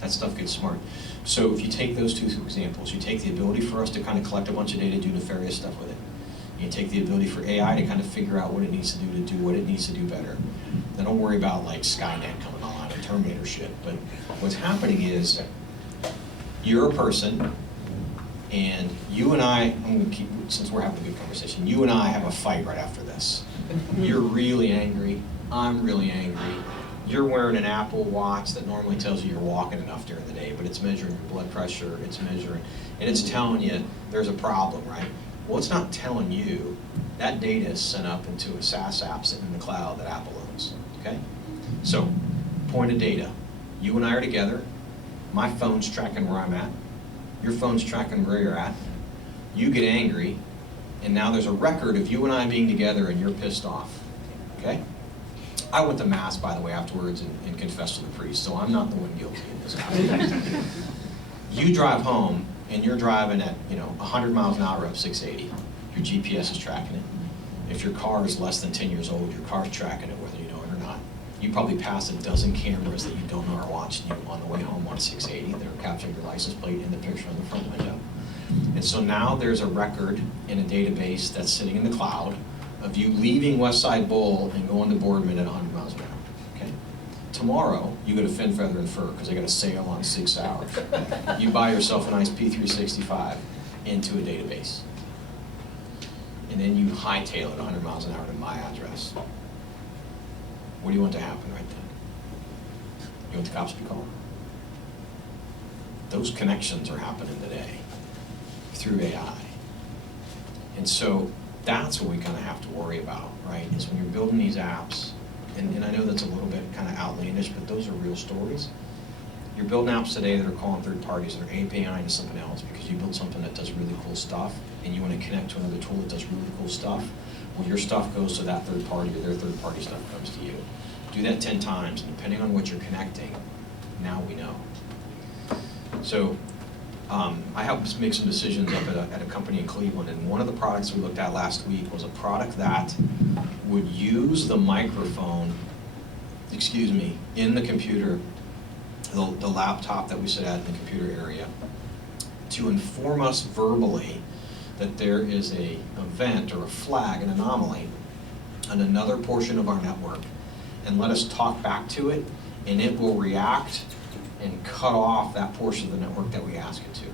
That stuff gets smart. So if you take those two examples, you take the ability for us to kind of collect a bunch of data, do nefarious stuff with it. You take the ability for AI to kind of figure out what it needs to do what it needs to do better. Then don't worry about like Skynet coming online or Terminator shit. But what's happening is you're a person, and you and I, I'm going to keep, since we're having a good conversation, you and I have a fight right after this. You're really angry. I'm really angry. You're wearing an Apple Watch that normally tells you you're walking enough during the day, but it's measuring your blood pressure, it's measuring, and it's telling you there's a problem, right? Well, it's not telling you. That data is sent up into a SaaS app sitting in the cloud that Apple owns, okay? So, point of data. You and I are together. My phone's tracking where I'm at. Your phone's tracking where you're at. You get angry, and now there's a record of you and I being together, and you're pissed off, okay? I went to Mass, by the way, afterwards and confessed to the priest, so I'm not the one guilty in this. You drive home, and you're driving at 100 miles an hour up 680. Your GPS is tracking it. If your car is less than 10 years old, your car's tracking it whether you know it or not. You probably passed a dozen cameras that you don't know are watching you on the way home on 680 that are capturing your license plate in the picture on the front window. And so now there's a record in a database that's sitting in the cloud of you leaving Westside Bowl and going to Boardman at 100 miles an hour. Okay? Tomorrow, you go to Fin, Feather, and Fur because they got a sale on 6 hours. You buy yourself a nice P365 into a database. And then you hightail it 100 miles an hour to my address. What do you want to happen right then? You want the cops to be called? Those connections are happening today through AI. And so that's what we kind of have to worry about, right? Is when you're building these apps, and I know that's a little bit kind of outlandish, but those are real stories. You're building apps today that are calling third parties that are API to something else because you build something that does really cool stuff and you want to connect to another tool that does really cool stuff. Well, your stuff goes to that third party or their third party stuff comes to you. Do that 10 times, and depending on what you're connecting, now we know. So I helped make some decisions up at a company in Cleveland, and one of the products we looked at last week was a product that would use the microphone, in the computer, the laptop that we sit at in the computer area, to inform us verbally that there is an event or a flag, an anomaly, on another portion of our network, and let us talk back to it, and it will react and cut off that portion of the network that we ask it to.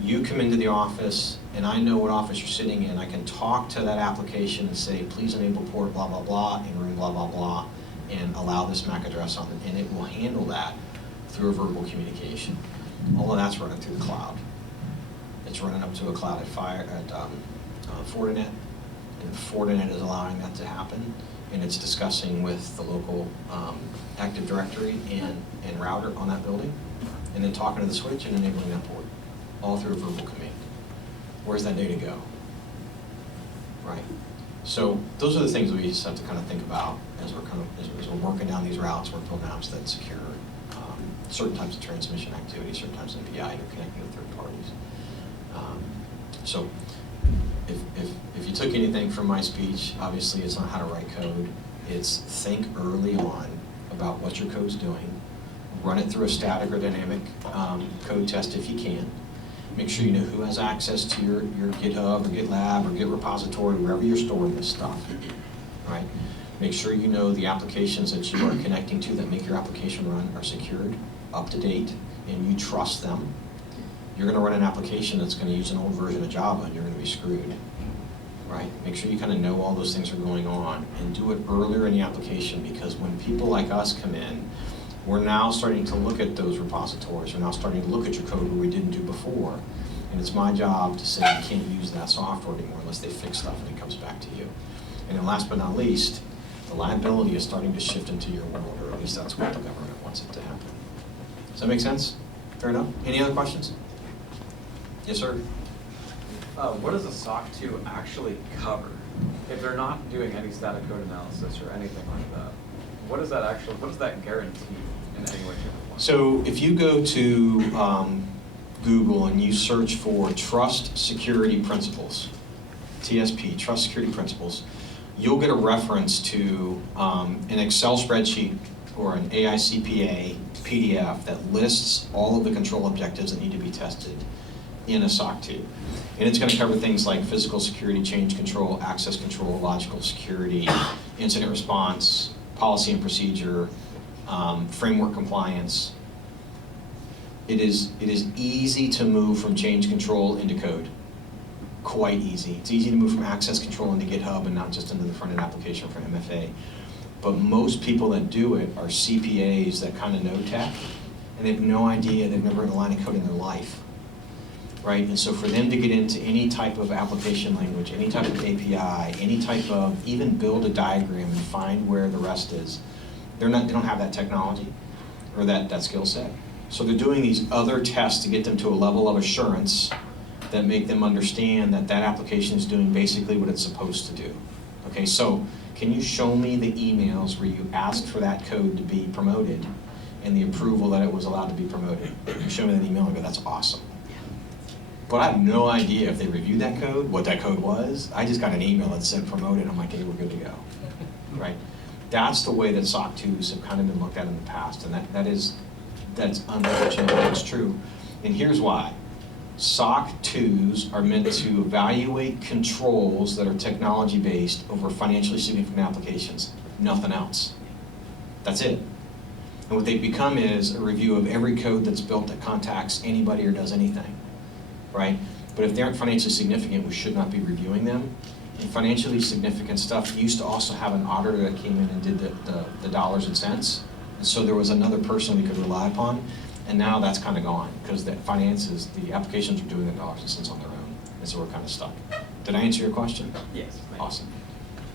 You come into the office, and I know what office you're sitting in. I can talk to that application and say, please enable port blah, blah, blah, in room blah, blah, blah, and allow this MAC address on it, and it will handle that through a verbal communication. All of that's running through the cloud. It's running up to a cloud at Fortinet, and Fortinet is allowing that to happen, and it's discussing with the local Active Directory and router on that building, and then talking to the switch and enabling that port, all through a verbal command. Where's that data go? Right. So those are the things we just have to kind of think about as we're working down these routes. We're building apps that secure certain types of transmission activity, certain types of API, you're connecting to third parties. So if you took anything from my speech, obviously it's not how to write code. It's think early on about what your code's doing. Run it through a static or dynamic code test if you can. Make sure you know who has access to your GitHub or GitLab or Git repository, wherever you're storing this stuff, right? Make sure you know the applications that you are connecting to that make your application run are secured, up to date, and you trust them. You're going to run an application that's going to use an old version of Java, and you're going to be screwed, right? Make sure you kind of know all those things are going on, and do it earlier in the application, because when people like us come in, we're now starting to look at those repositories. We're now starting to look at your code where we didn't do before. And it's my job to say you can't use that software anymore unless they fix stuff and it comes back to you. And then last but not least, the liability is starting to shift into your world, or at least that's what the government wants it to happen. Does that make sense? Fair enough? Any other questions? Yes, sir? What does a SOC 2 actually cover? If they're not doing any static code analysis or anything like that, what does that guarantee in any way, shape, or form? So if you go to Google and you search for Trust Security Principles, TSP, Trust Security Principles, you'll get a reference to an Excel spreadsheet or an AICPA PDF that lists all of the control objectives that need to be tested in a SOC 2. And it's going to cover things like physical security, change control, access control, logical security, incident response, policy and procedure, framework compliance. It is easy to move from change control into code. Quite easy. It's easy to move from access control into GitHub and not just into the front-end application for MFA. But most people that do it are CPAs that kind of know tech, and they have no idea, they've never written a line of code in their life. Right? And so for them to get into any type of application language, any type of API, any type of, even build a diagram and find where the rest is, they don't have that technology or that skill set. So they're doing these other tests to get them to a level of assurance that make them understand that that application is doing basically what it's supposed to do. Okay, so can you show me the emails where you asked for that code to be promoted and the approval that it was allowed to be promoted? You show me that email and go, that's awesome. But I have no idea if they reviewed that code, what that code was. I just got an email that said promoted. I'm like, hey, we're good to go, right? That's the way that SOC 2s have kind of been looked at in the past, and that's unfortunate, but it's true. And here's why. SOC 2s are meant to evaluate controls that are technology-based over financially significant applications, nothing else. That's it. And what they've become is a review of every code that's built that contacts anybody or does anything. Right? But if they aren't financially significant, we should not be reviewing them. And financially significant stuff used to also have an auditor that came in and did the dollars and cents. And so there was another person we could rely upon. And now that's kind of gone, because the finances, the applications are doing the dollars and cents on their own. And so we're kind of stuck. Did I answer your question? Yes. Awesome.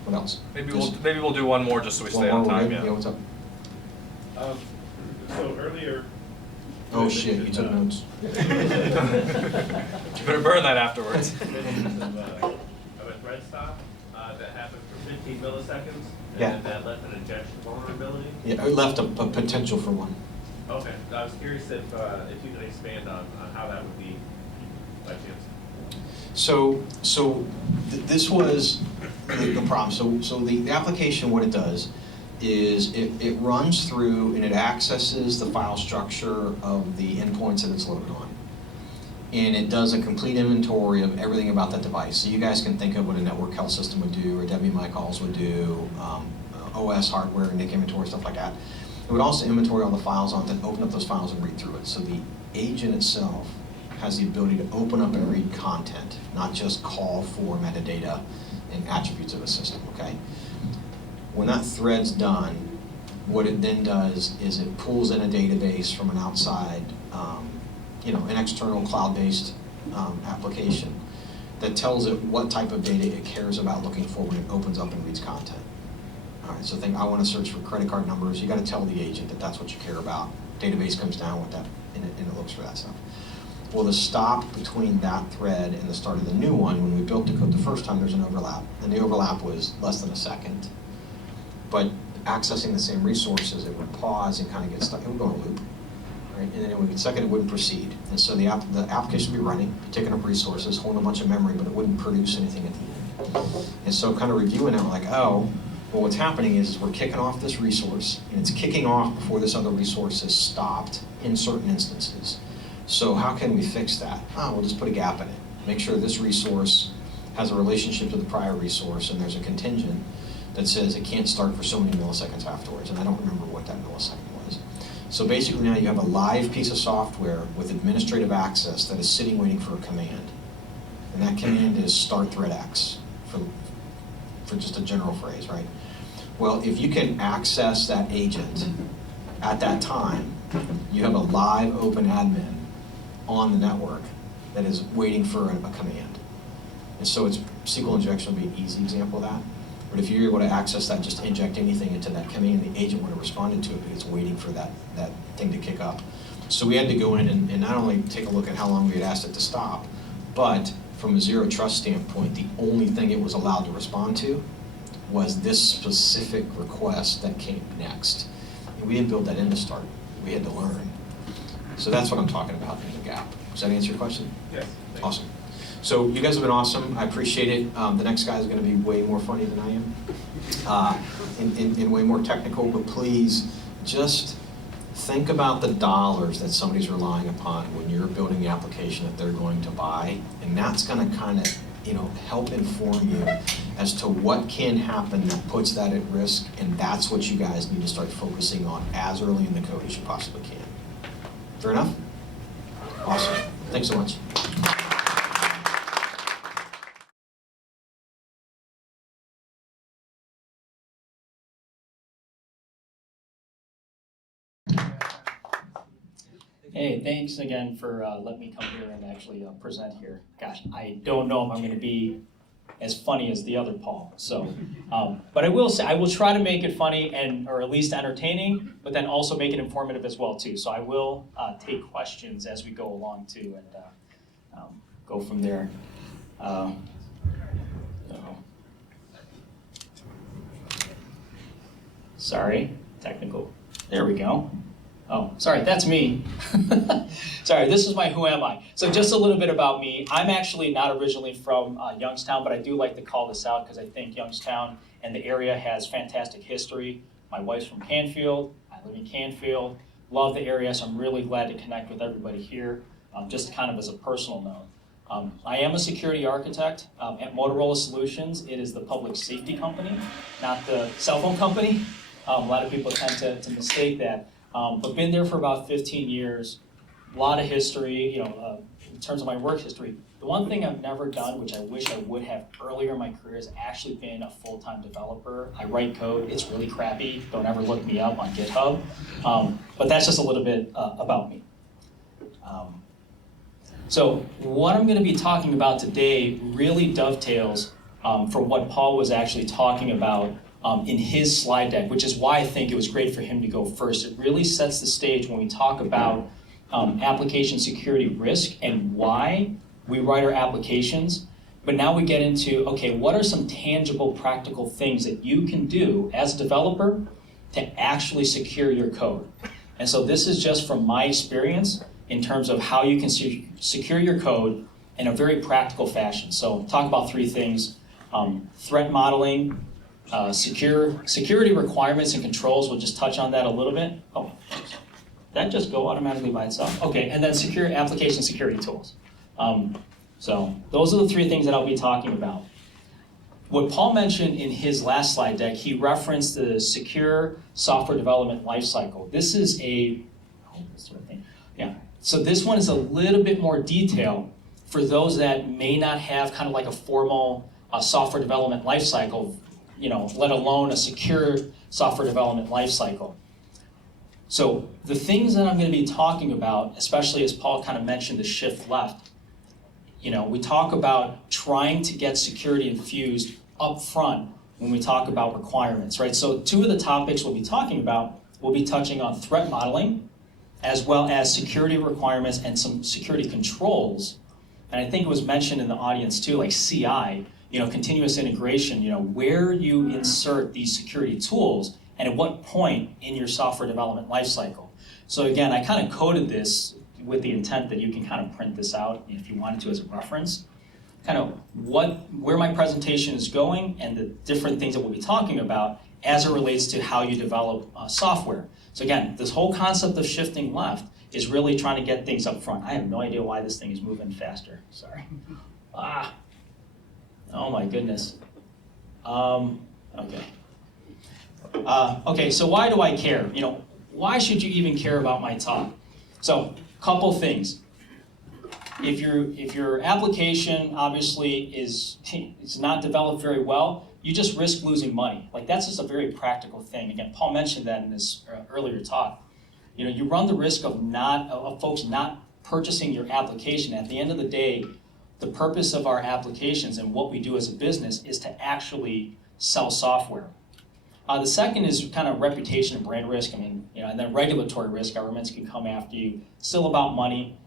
What else? Maybe we'll do one more just so we stay on time. Yeah, what's up? So earlier. Oh shit, you took notes. You better burn that afterwards. Of a thread stop that happened for 15 milliseconds, and that left an injection vulnerability. Yeah, it left a potential for one. Okay, I was curious if you could expand on how that would be by chance. So this was the problem. So the application, what it does is it runs through and it accesses the file structure of the endpoints that it's loaded on. And it does a complete inventory of everything about that device. So you guys can think of what a network health system would do, or WMI calls would do, OS hardware, NIC inventory, stuff like that. It would also inventory all the files on it, then open up those files and read through it. So the agent itself has the ability to open up and read content, not just call for metadata and attributes of a system, okay? When that thread's done, what it then does is it pulls in a database from an outside, an external cloud-based application that tells it what type of data it cares about looking for when it opens up and reads content. All right, so I want to search for credit card numbers. You got to tell the agent that that's what you care about. Database comes down with that, and it looks for that stuff. Well, the stop between that thread and the start of the new one, when we built the code the first time, there's an overlap. And the overlap was less than a second. But accessing the same resources, it would pause and kind of get stuck. It would go in a loop. right? And then second, it wouldn't proceed. And so the application would be running, taking up resources, holding a bunch of memory, but it wouldn't produce anything at the end. And so kind of reviewing it, we're like, oh, well, what's happening is we're kicking off this resource, and it's kicking off before this other resource is stopped in certain instances. So how can we fix that? Oh, we'll just put a gap in it. Make sure this resource has a relationship to the prior resource, and there's a contingent that says it can't start for so many milliseconds afterwards, and I don't remember what that millisecond was. So basically now you have a live piece of software with administrative access that is sitting waiting for a command. And that command is start thread X, for just a general phrase, right? Well, if you can access that agent at that time, you have a live open admin on the network that is waiting for a command. And so SQL injection would be an easy example of that. But if you're able to access that, just inject anything into that command, the agent would have responded to it because it's waiting for that thing to kick up. So we had to go in and not only take a look at how long we had asked it to stop, but from a zero trust standpoint, the only thing it was allowed to respond to was this specific request that came next. And we didn't build that in to start. We had to learn. So that's what I'm talking about in the gap. Does that answer your question? Yes. Awesome. So you guys have been awesome. I appreciate it. The next guy is going to be way more funny than I am, and way more technical. But please, just think about the dollars that somebody's relying upon when you're building the application that they're going to buy, and that's going to kind of, help inform you as to what can happen that puts that at risk, and that's what you guys need to start focusing on as early in the code as you possibly can. Fair enough? Awesome. Thanks so much. Hey, thanks again for letting me come here and actually present here. Gosh, I don't know if I'm going to be as funny as the other Paul. So, but I will say I will try to make it funny or at least entertaining, but then also make it informative as well too. So I will take questions as we go along too, and go from there. Sorry, technical. There we go. Oh, sorry, that's me. Sorry, this is my who am I. So just a little bit about me. I'm actually not originally from Youngstown, but I do like to call this out because I think Youngstown and the area has fantastic history. My wife's from Canfield. I live in Canfield. Love the area, so I'm really glad to connect with everybody here, just kind of as a personal note. I am a security architect at Motorola Solutions. It is the public safety company, not the cell phone company. A lot of people tend to mistake that. But been there for about 15 years, a lot of history, in terms of my work history. The one thing I've never done, which I wish I would have earlier in my career, is actually been a full-time developer. I write code, it's really crappy, don't ever look me up on GitHub. But that's just a little bit about me. So what I'm gonna be talking about today really dovetails from what Paul was actually talking about in his slide deck, which is why I think it was great for him to go first. It really sets the stage when we talk about application security risk and why we write our applications. But now we get into, okay, what are some tangible, practical things that you can do as a developer to actually secure your code? And so this is just from my experience in terms of how you can secure your code in a very practical fashion. So talk about three things: threat modeling, security requirements and controls. We'll just touch on that a little bit. Oh, did that just go automatically by itself? Okay, and then secure application security tools. So those are the three things that I'll be talking about. What Paul mentioned in his last slide deck, he referenced the secure software development lifecycle. This is So this one is a little bit more detailed for those that may not have kind of like a formal software development lifecycle, let alone a secure software development lifecycle. So the things that I'm going to be talking about, especially as Paul kind of mentioned the shift left, we talk about trying to get security infused up front when we talk about requirements, right? So two of the topics we'll be talking about, we'll be touching on threat modeling, as well as security requirements and some security controls. And I think it was mentioned in the audience too, like CI, continuous integration, where you insert these security tools and at what point in your software development lifecycle. So again, I kind of coded this with the intent that you can kind of print this out if you wanted to as a reference. Kind of where my presentation is going and the different things that we'll be talking about as it relates to how you develop software. So again, this whole concept of shifting left is really trying to get things up front. I have no idea why this thing is moving faster. Sorry. Oh my goodness. Okay. Okay, so why do I care? You know, why should you even care about my talk? So, couple things. If your application obviously is not developed very well, you just risk losing money. Like, that's just a very practical thing. Again, Paul mentioned that in his earlier talk. You know, you run the risk of folks not purchasing your application. At the end of the day, the purpose of our applications and what we do as a business is to actually sell software. The second is kind of reputation and brand risk. I mean, you know, and then regulatory risk. Governments can come after you. Still about money.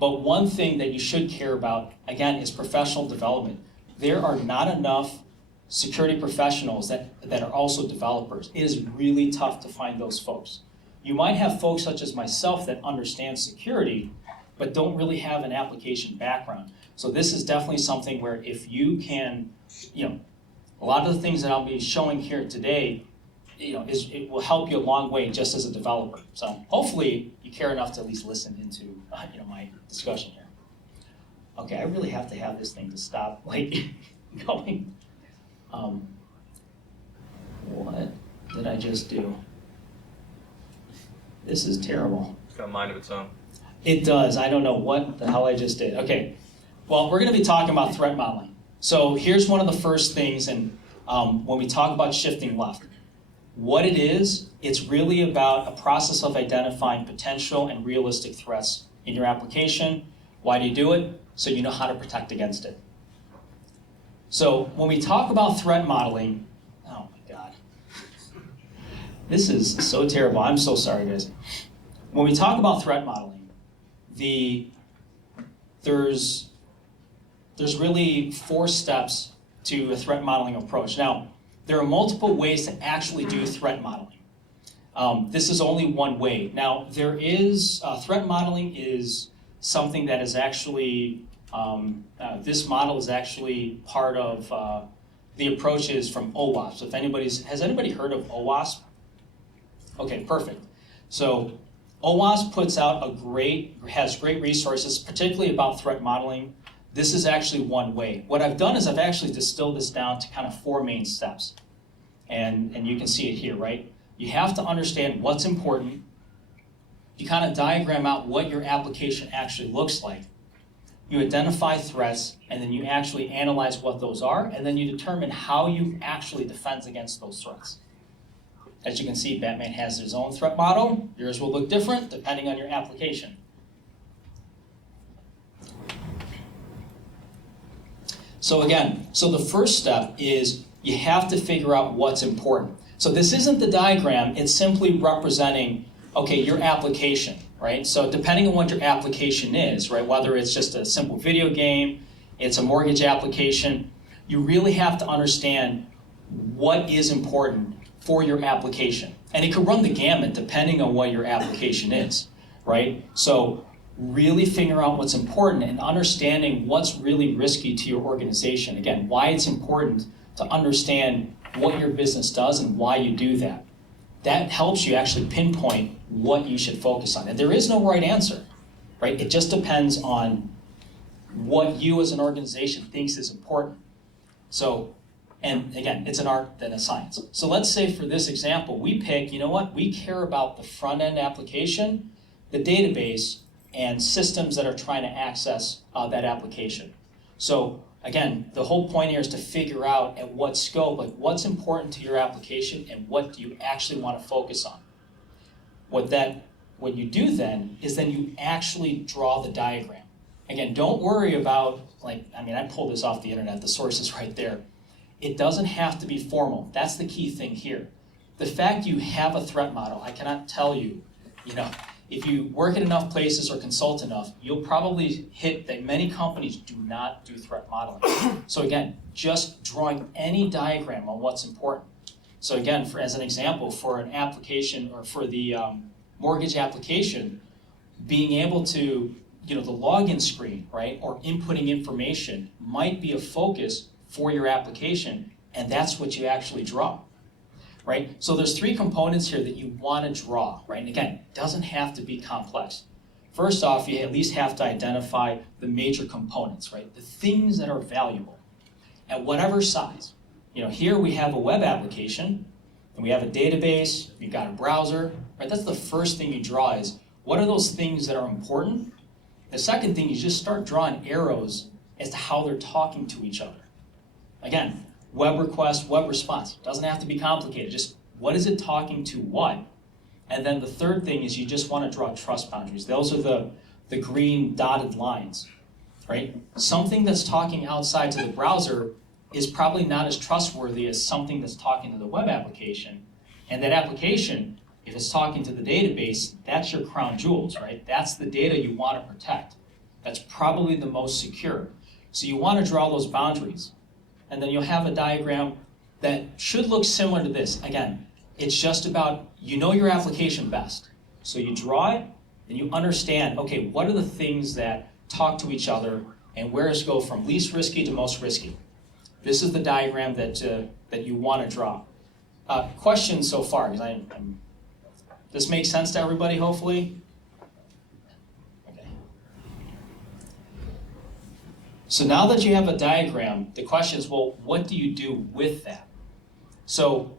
But one thing that you should care about, again, is professional development. There are not enough security professionals that are also developers. It is really tough to find those folks. You might have folks such as myself that understand security, but don't really have an application background. So this is definitely something where if you can, you know, a lot of the things that I'll be showing here today, you know, it will help you a long way just as a developer. So hopefully you care enough to at least listen into you know, my discussion here. Okay, I really have to have this thing to stop like going. What did I just do? This is terrible. It's got a mind of its own. It does. I don't know what the hell I just did. Okay. Well, we're going to be talking about threat modeling. So here's one of the first things, and when we talk about shifting left, what it is, it's really about a process of identifying potential and realistic threats in your application. Why do you do it? So you know how to protect against it. So when we talk about threat modeling, oh my God. This is so terrible. I'm so sorry, guys. When we talk about threat modeling, there's really 4 steps to a threat modeling approach. Now, there are multiple ways to actually do threat modeling. This is only one way. Now, there is, threat modeling is something that is actually, this model is actually part of the approaches from OWASP. So if has anybody heard of OWASP? Okay, perfect. So OWASP puts out has great resources, particularly about threat modeling. This is actually one way. What I've done is I've actually distilled this down to kind of 4 main steps. And you can see it here, right? You have to understand what's important. You kind of diagram out what your application actually looks like. You identify threats, and then you actually analyze what those are, and then you determine how you actually defend against those threats. As you can see, Batman has his own threat model. Yours will look different depending on your application. So again, the first step is you have to figure out what's important. So this isn't the diagram, it's simply representing, okay, your application, right? So depending on what your application is, right, whether it's just a simple video game, it's a mortgage application, you really have to understand what is important for your application. And it could run the gamut depending on what your application is, right? So really figure out what's important and understanding what's really risky to your organization. Again, why it's important to understand what your business does and why you do that. That helps you actually pinpoint what you should focus on. And there is no right answer, right? It just depends on what you as an organization thinks is important. So, and again, it's an art than a science. So let's say for this example, we pick, you know what, we care about the front-end application, the database, and systems that are trying to access that application. So again, the whole point here is to figure out at what scope, like what's important to your application and what do you actually want to focus on. What you do then is then you actually draw the diagram. Again, don't worry about, I pulled this off the internet, the source is right there. It doesn't have to be formal. That's the key thing here. The fact you have a threat model, I cannot tell you, if you work at enough places or consult enough, you'll probably hit that many companies do not do threat modeling. So again, just drawing any diagram on what's important. So again, as an example, for an application or for the mortgage application, being able to, the login screen, right, or inputting information might be a focus for your application, and that's what you actually draw, right? So there's 3 components here that you want to draw, right? And again, it doesn't have to be complex. First off, you at least have to identify the major components, right? The things that are valuable at whatever size. Here we have a web application, and we have a database, you've got a browser, right? That's the first thing you draw is, what are those things that are important? The second thing, you just start drawing arrows as to how they're talking to each other. Again, web request, web response. Doesn't have to be complicated, just what is it talking to what? And then the third thing is you just want to draw trust boundaries. Those are the green dotted lines, right? Something that's talking outside to the browser is probably not as trustworthy as something that's talking to the web application. And that application, if it's talking to the database, that's your crown jewels, right? That's the data you want to protect. That's probably the most secure. So you want to draw those boundaries. And then you'll have a diagram that should look similar to this. Again, it's just about, your application best. So you draw it, and you understand, okay, what are the things that talk to each other, and where does it go from least risky to most risky? This is the diagram that you want to draw. Questions so far? Because this makes sense to everybody, hopefully? Okay. So now that you have a diagram, the question is, well, what do you do with that? So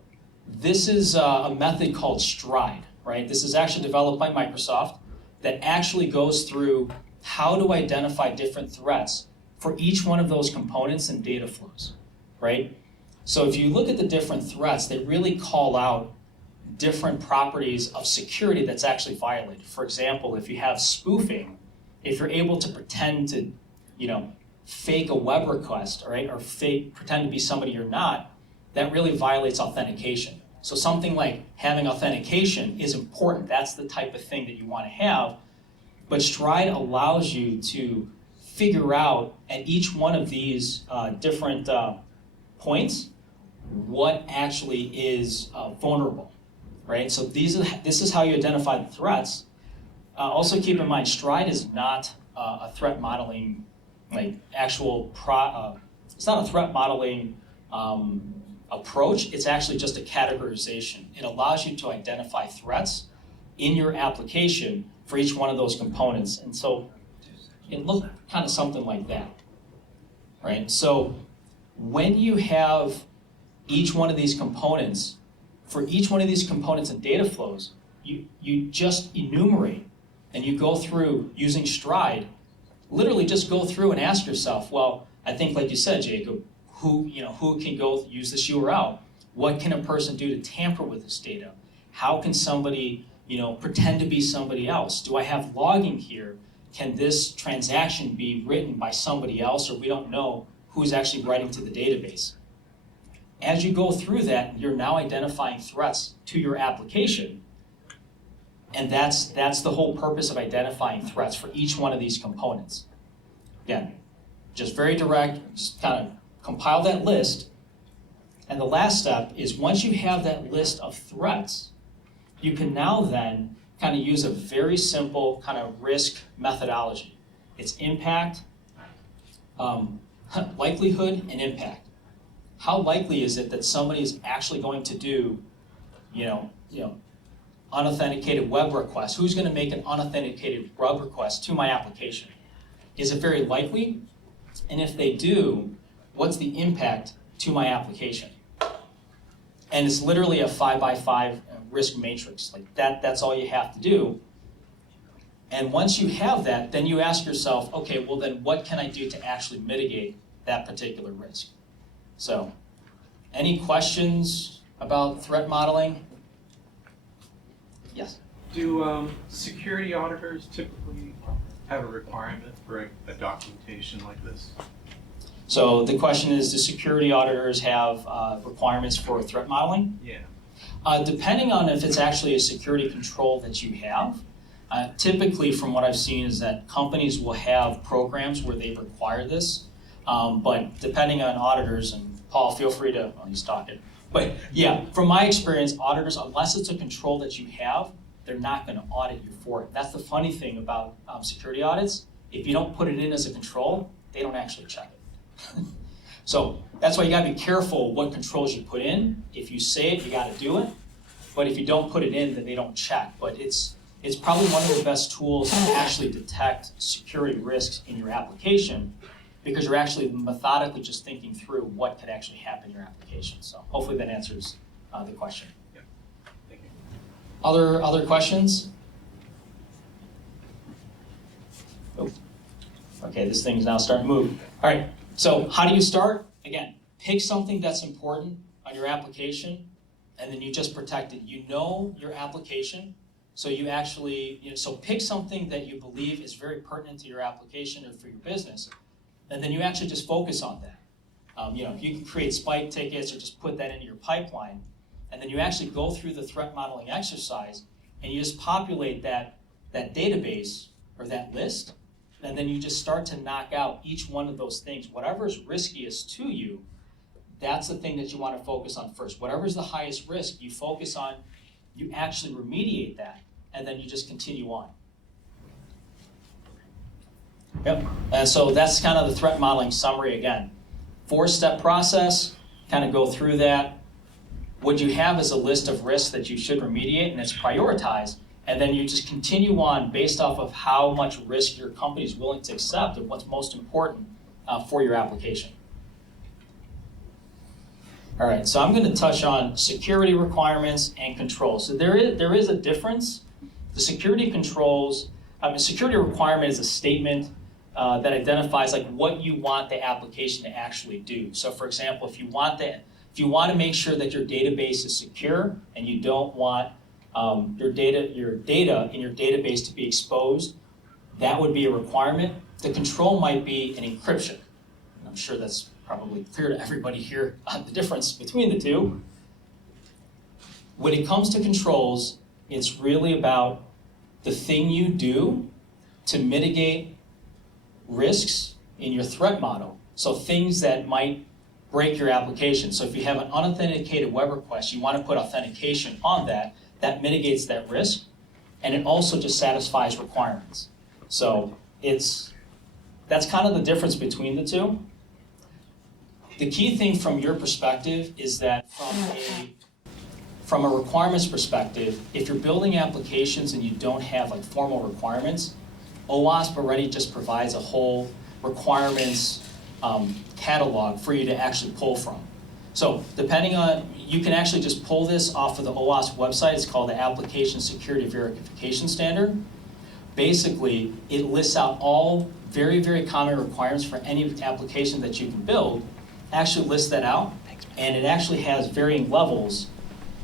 this is a method called Stride, right? This is actually developed by Microsoft that actually goes through how to identify different threats for each one of those components and data flows, right? So if you look at the different threats, they really call out different properties of security that's actually violated. For example, if you have spoofing, if you're able to pretend to, fake a web request, right, or pretend to be somebody you're not, that really violates authentication. So something like having authentication is important. That's the type of thing that you want to have. But Stride allows you to figure out at each one of these different points what actually is vulnerable, right? So this is how you identify the threats. Also keep in mind, Stride is not a threat modeling, it's not a threat modeling approach. It's actually just a categorization. It allows you to identify threats in your application for each one of those components. And so it looks kind of something like that, right? So when you have each one of these components, for each one of these components and data flows, you just enumerate and you go through using Stride, literally just go through and ask yourself, well, I think like you said, Jacob, who can go use this URL? What can a person do to tamper with this data? How can somebody, pretend to be somebody else? Do I have logging here? Can this transaction be written by somebody else, or we don't know who's actually writing to the database? As you go through that, you're now identifying threats to your application. And that's the whole purpose of identifying threats for each one of these components. Again, just very direct, just kind of compile that list. And the last step is once you have that list of threats, you can now then kind of use a very simple kind of risk methodology. It's impact, likelihood, and impact. How likely is it that somebody is actually going to do, unauthenticated web requests? Who's going to make an unauthenticated web request to my application? Is it very likely? And if they do, what's the impact to my application? And it's literally a 5x5 risk matrix. That's all you have to do. And once you have that, then you ask yourself, okay, well then what can I do to actually mitigate that particular risk? So, any questions about threat modeling? Yes? Do security auditors typically have a requirement for a documentation like this? So the question is, do security auditors have requirements for threat modeling? Yeah. Depending on if it's actually a security control that you have, typically from what I've seen is that companies will have programs where they require this, but depending on auditors, and Paul, feel free to, he's talking. But yeah, from my experience, auditors, unless it's a control that you have, they're not going to audit you for it. That's the funny thing about security audits. If you don't put it in as a control, they don't actually check it. So that's why you got to be careful what controls you put in. If you say it, you got to do it. But if you don't put it in, then they don't check. But it's probably one of the best tools to actually detect security risks in your application, because you're actually methodically just thinking through what could actually happen in your application. So hopefully that answers the question. Yeah. Thank you. Other questions? Oh. Okay, this thing is now starting to move. All right, so how do you start? Again, pick something that's important on your application, and then you just protect it. You know your application, so you actually, so pick something that you believe is very pertinent to your application or for your business, and then you actually just focus on that. You can create spike tickets or just put that into your pipeline, and then you actually go through the threat modeling exercise, and you just populate that database or that list, and then you just start to knock out each one of those things. Whatever is riskiest to you, that's the thing that you want to focus on first. Whatever is the highest risk, you focus on, you actually remediate that, and then you just continue on. Yep, and so that's kind of the threat modeling summary again. 4-step process, kind of go through that. What you have is a list of risks that you should remediate, and it's prioritized, and then you just continue on based off of how much risk your company is willing to accept and what's most important for your application. All right, so I'm going to touch on security requirements and controls. So there is a difference. The security controls, security requirement is a statement that identifies like what you want the application to actually do. So for example, if you want to make sure that your database is secure and you don't want your data in your database to be exposed, that would be a requirement. The control might be an encryption. I'm sure that's probably clear to everybody here the difference between the two. When it comes to controls, it's really about the thing you do to mitigate risks in your threat model. So things that might break your application. So if you have an unauthenticated web request, you want to put authentication on that. That mitigates that risk, and it also just satisfies requirements. So that's kind of the difference between the two. The key thing from your perspective is that from a requirements perspective, if you're building applications and you don't have like formal requirements, OWASP already just provides a whole requirements catalog for you to actually pull from. So depending on, you can actually just pull this off of the OWASP website. It's called the Application Security Verification Standard. Basically, it lists out all very, very common requirements for any application that you can build, actually lists that out, and it actually has varying levels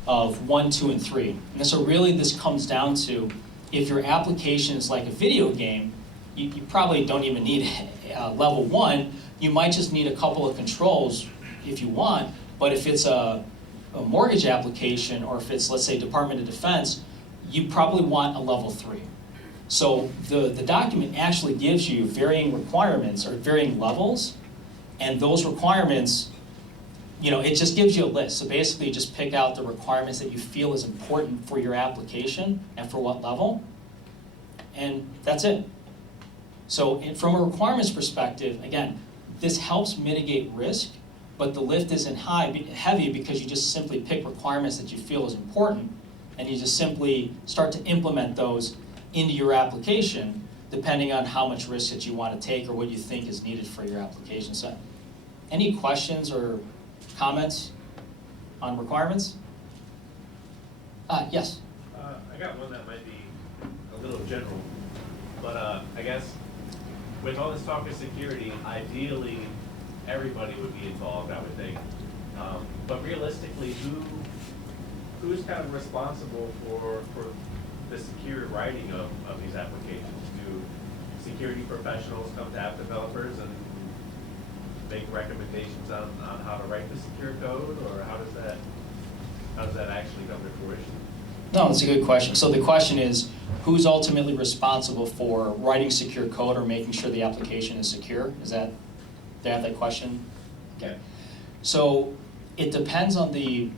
of 1, 2, and 3. And so really this comes down to, if your application is like a video game, you probably don't even need level 1. You might just need a couple of controls if you want, but if it's a mortgage application, or if it's, let's say, Department of Defense, you probably want a level 3. So the document actually gives you varying requirements or varying levels, and those requirements, it just gives you a list. So basically you just pick out the requirements that you feel is important for your application and for what level, and that's it. So from a requirements perspective, again, this helps mitigate risk, but the lift isn't heavy because you just simply pick requirements that you feel is important, and you just simply start to implement those into your application, depending on how much risk that you want to take or what you think is needed for your application. So, any questions or comments on requirements? Yes? I got one that might be a little general, but I guess with all this talk of security, ideally everybody would be involved, I would think. But realistically, who's kind of responsible for the secure writing of these applications? Do security professionals come to app developers and make recommendations on how to write the secure code, or how does that actually come to fruition? No, that's a good question. So the question is, who's ultimately responsible for writing secure code or making sure the application is secure? Is that, do you have that question? Okay. So it depends on the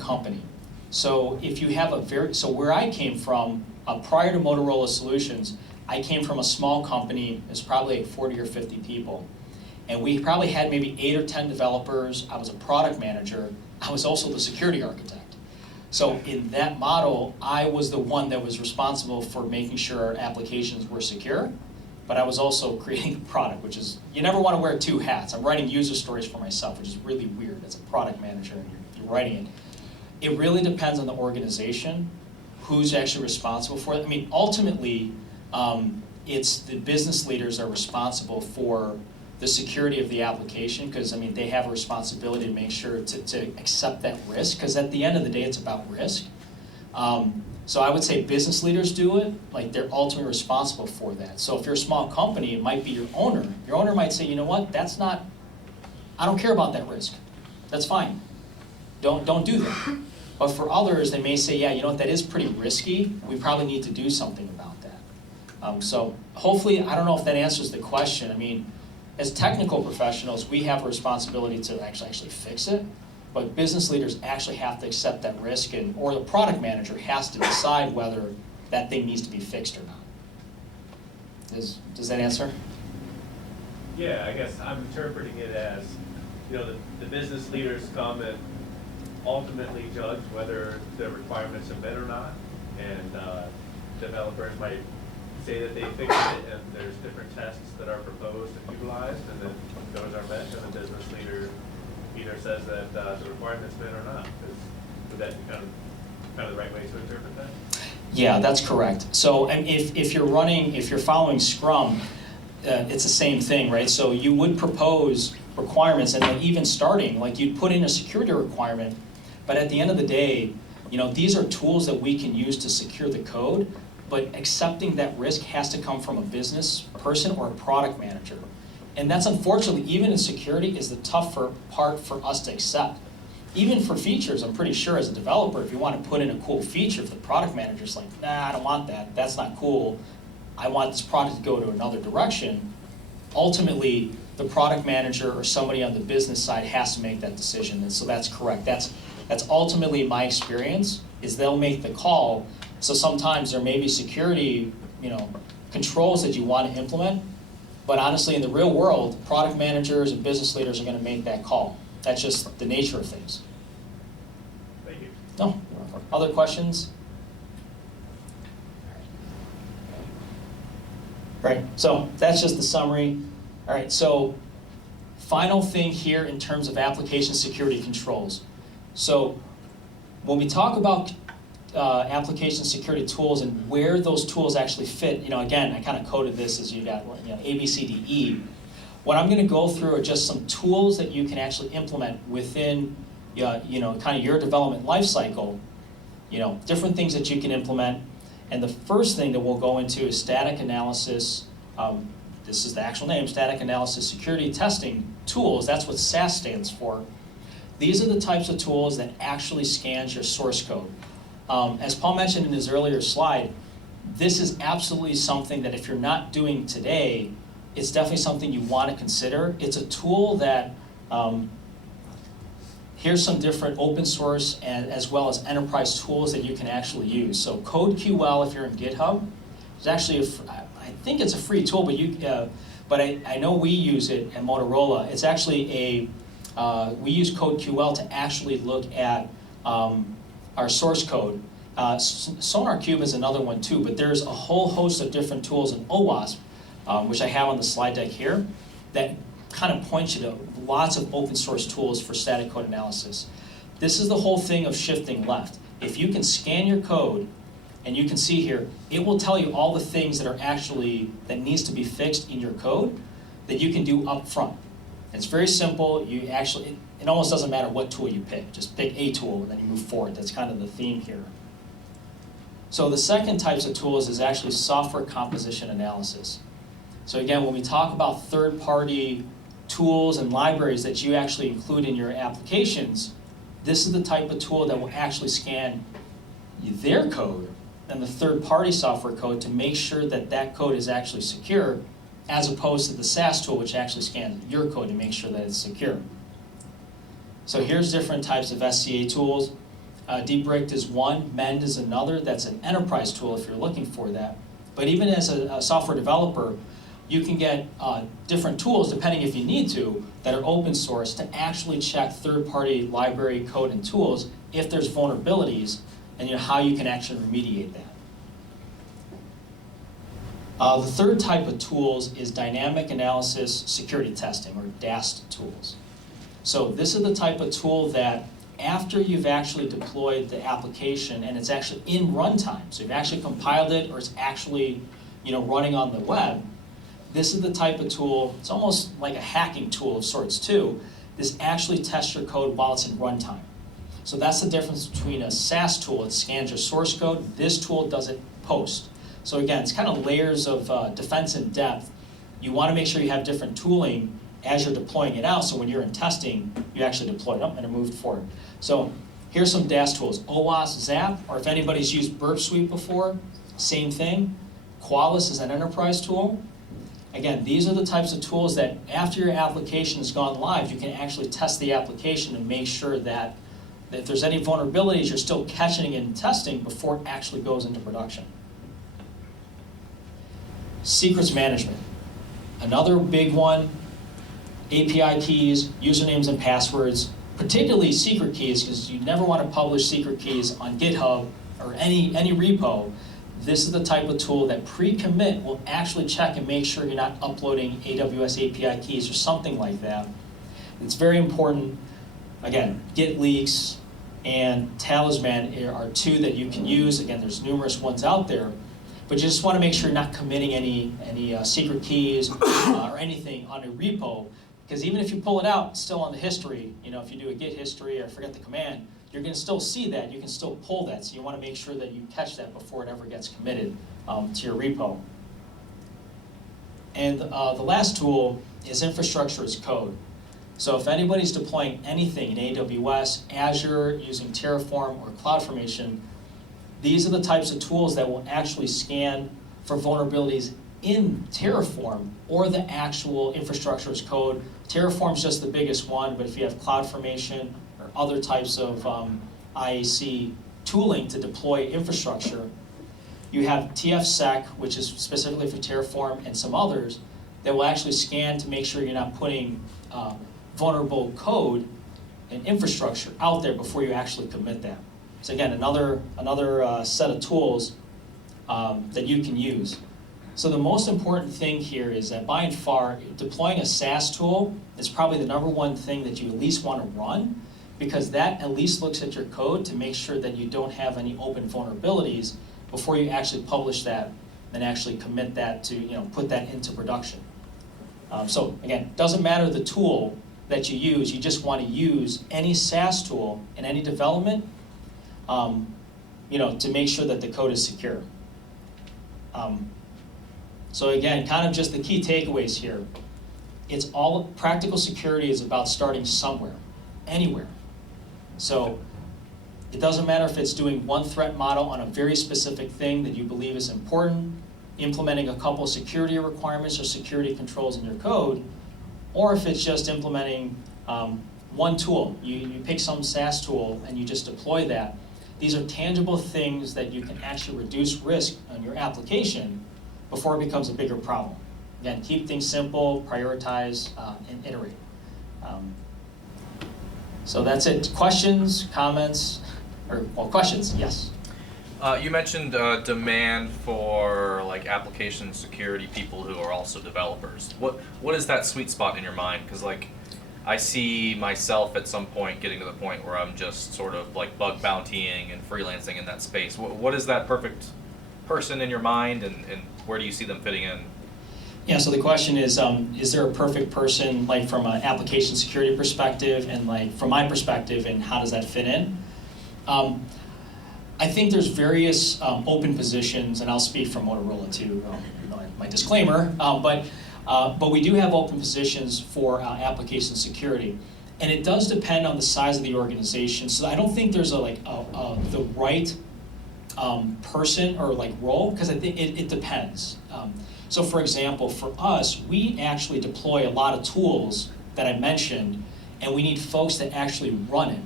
company. So if you have so where I came from, prior to Motorola Solutions, I came from a small company, it's probably like 40 or 50 people. And we probably had maybe 8 or 10 developers. I was a product manager. I was also the security architect. So in that model, I was the one that was responsible for making sure our applications were secure, but I was also creating the product, which is, you never want to wear 2 hats. I'm writing user stories for myself, which is really weird as a product manager, and you're writing it. It really depends on the organization, who's actually responsible for it. I mean, ultimately, it's the business leaders that are responsible for the security of the application, because, I mean, they have a responsibility to make sure to accept that risk, because at the end of the day, it's about risk. So I would say business leaders do it, like they're ultimately responsible for that. So if you're a small company, it might be your owner. Your owner might say, you know what, I don't care about that risk. That's fine. Don't do that. But for others, they may say, yeah, you know what, that is pretty risky. We probably need to do something about that. So hopefully, I don't know if that answers the question. I mean, as technical professionals, we have a responsibility to actually fix it. But business leaders actually have to accept that risk, or the product manager has to decide whether that thing needs to be fixed or not. Does that answer? Yeah, I guess I'm interpreting it as, the business leaders come and ultimately judge whether the requirements are met or not, and developers might say that they fixed it, and there's different tests that are proposed and utilized, and then those are met, and the business leader either says that the requirement's met or not. Would that be kind of the right way to interpret that? Yeah, that's correct. So, and if you're following Scrum, it's the same thing, right? So you would propose requirements, and then even starting, like you'd put in a security requirement, but at the end of the day, these are tools that we can use to secure the code, but accepting that risk has to come from a business person or a product manager. And that's unfortunately, even in security, is the tougher part for us to accept. Even for features, I'm pretty sure as a developer, if you want to put in a cool feature, if the product manager's like, nah, I don't want that, that's not cool, I want this product to go to another direction, ultimately, the product manager or somebody on the business side has to make that decision. And so that's correct. That's ultimately my experience, is they'll make the call. So sometimes there may be security, controls that you want to implement, but honestly, in the real world, product managers and business leaders are going to make that call. That's just the nature of things. Thank you. No, you're welcome. Other questions? Right, so that's just the summary. All right, so final thing here in terms of application security controls. So when we talk about application security tools and where those tools actually fit, again, I kind of coded this as you got A, B, C, D, E. What I'm going to go through are just some tools that you can actually implement within, kind of your development life cycle. Different things that you can implement. And the first thing that we'll go into is static analysis. This is the actual name, static analysis security testing tools. That's what SAS stands for. These are the types of tools that actually scans your source code. As Paul mentioned in his earlier slide, this is absolutely something that if you're not doing today, it's definitely something you want to consider. It's a tool that, here's some different open source and as well as enterprise tools that you can actually use. So CodeQL, if you're in GitHub, is actually, I think it's a free tool, but I know we use it at Motorola. It's actually we use CodeQL to actually look at our source code. SonarQube is another one too, but there's a whole host of different tools in OWASP, which I have on the slide deck here, that kind of points you to lots of open source tools for static code analysis. This is the whole thing of shifting left. If you can scan your code, and you can see here, it will tell you all the things that needs to be fixed in your code that you can do up front. It's very simple. It almost doesn't matter what tool you pick. Just pick a tool and then you move forward. That's kind of the theme here. So the second types of tools is actually software composition analysis. So again, when we talk about third-party tools and libraries that you actually include in your applications, this is the type of tool that will actually scan their code and the third-party software code to make sure that that code is actually secure, as opposed to the SAS tool, which actually scans your code to make sure that it's secure. So here's different types of SCA tools. Debricked is one, Mend is another. That's an enterprise tool if you're looking for that. But even as a software developer, you can get different tools, depending if you need to, that are open source to actually check third-party library code and tools if there's vulnerabilities, and how you can actually remediate that. The third type of tools is dynamic analysis security testing, or DAST tools. So this is the type of tool that after you've actually deployed the application and it's actually in runtime, so you've actually compiled it or it's actually running on the web, this is the type of tool, it's almost like a hacking tool of sorts too. This actually tests your code while it's in runtime. So that's the difference between a SaaS tool, it scans your source code. This tool does it post. So again, it's kind of layers of defense in depth. You want to make sure you have different tooling as you're deploying it out, so when you're in testing, you actually deploy it. And it moved forward. So here's some DAST tools. OWASP, ZAP, or if anybody's used Burp Suite before, same thing. Qualys is an enterprise tool. Again, these are the types of tools that after your application has gone live, you can actually test the application and make sure that if there's any vulnerabilities, you're still catching and testing before it actually goes into production. Secrets management. Another big one, API keys, usernames and passwords, particularly secret keys, because you never want to publish secret keys on GitHub or any repo. This is the type of tool that pre-commit will actually check and make sure you're not uploading AWS API keys or something like that. It's very important. Again, Git leaks and Talisman are two that you can use. Again, there's numerous ones out there, but you just want to make sure you're not committing any secret keys or anything on a repo, because even if you pull it out, it's still on the history. If you do a Git history or forget the command, you're going to still see that. You can still pull that, so you want to make sure that you catch that before it ever gets committed to your repo. And the last tool is infrastructure as code. So if anybody's deploying anything in AWS, Azure, using Terraform or CloudFormation, these are the types of tools that will actually scan for vulnerabilities in Terraform or the actual infrastructure as code. Terraform's just the biggest one, but if you have CloudFormation or other types of IAC tooling to deploy infrastructure, you have TFSec, which is specifically for Terraform, and some others that will actually scan to make sure you're not putting vulnerable code and infrastructure out there before you actually commit that. So again, another set of tools that you can use. So the most important thing here is that by and far, deploying a SaaS tool is probably the number one thing that you at least want to run, because that at least looks at your code to make sure that you don't have any open vulnerabilities before you actually publish that and actually commit that to, put that into production. So again, doesn't matter the tool that you use, you just want to use any SaaS tool in any development, to make sure that the code is secure. So again, kind of just the key takeaways here. It's all, practical security is about starting somewhere, anywhere. So it doesn't matter if it's doing one threat model on a very specific thing that you believe is important, implementing a couple of security requirements or security controls in your code, or if it's just implementing one tool. You pick some SaaS tool and you just deploy that. These are tangible things that you can actually reduce risk on your application before it becomes a bigger problem. Again, keep things simple, prioritize, and iterate. So that's it. Questions, comments, questions, yes. You mentioned demand for application security people who are also developers. What is that sweet spot in your mind? Because I see myself at some point getting to the point where I'm just sort of bug bountying and freelancing in that space. What is that perfect person in your mind, and where do you see them fitting in? Yeah, so the question is there a perfect person from an application security perspective and from my perspective, and how does that fit in? I think there's various open positions, and I'll speak from Motorola too, my disclaimer, but we do have open positions for application security. And it does depend on the size of the organization, so I don't think there's the right person or role, because I think it depends. So for example, for us, we actually deploy a lot of tools that I mentioned, and we need folks that actually run it.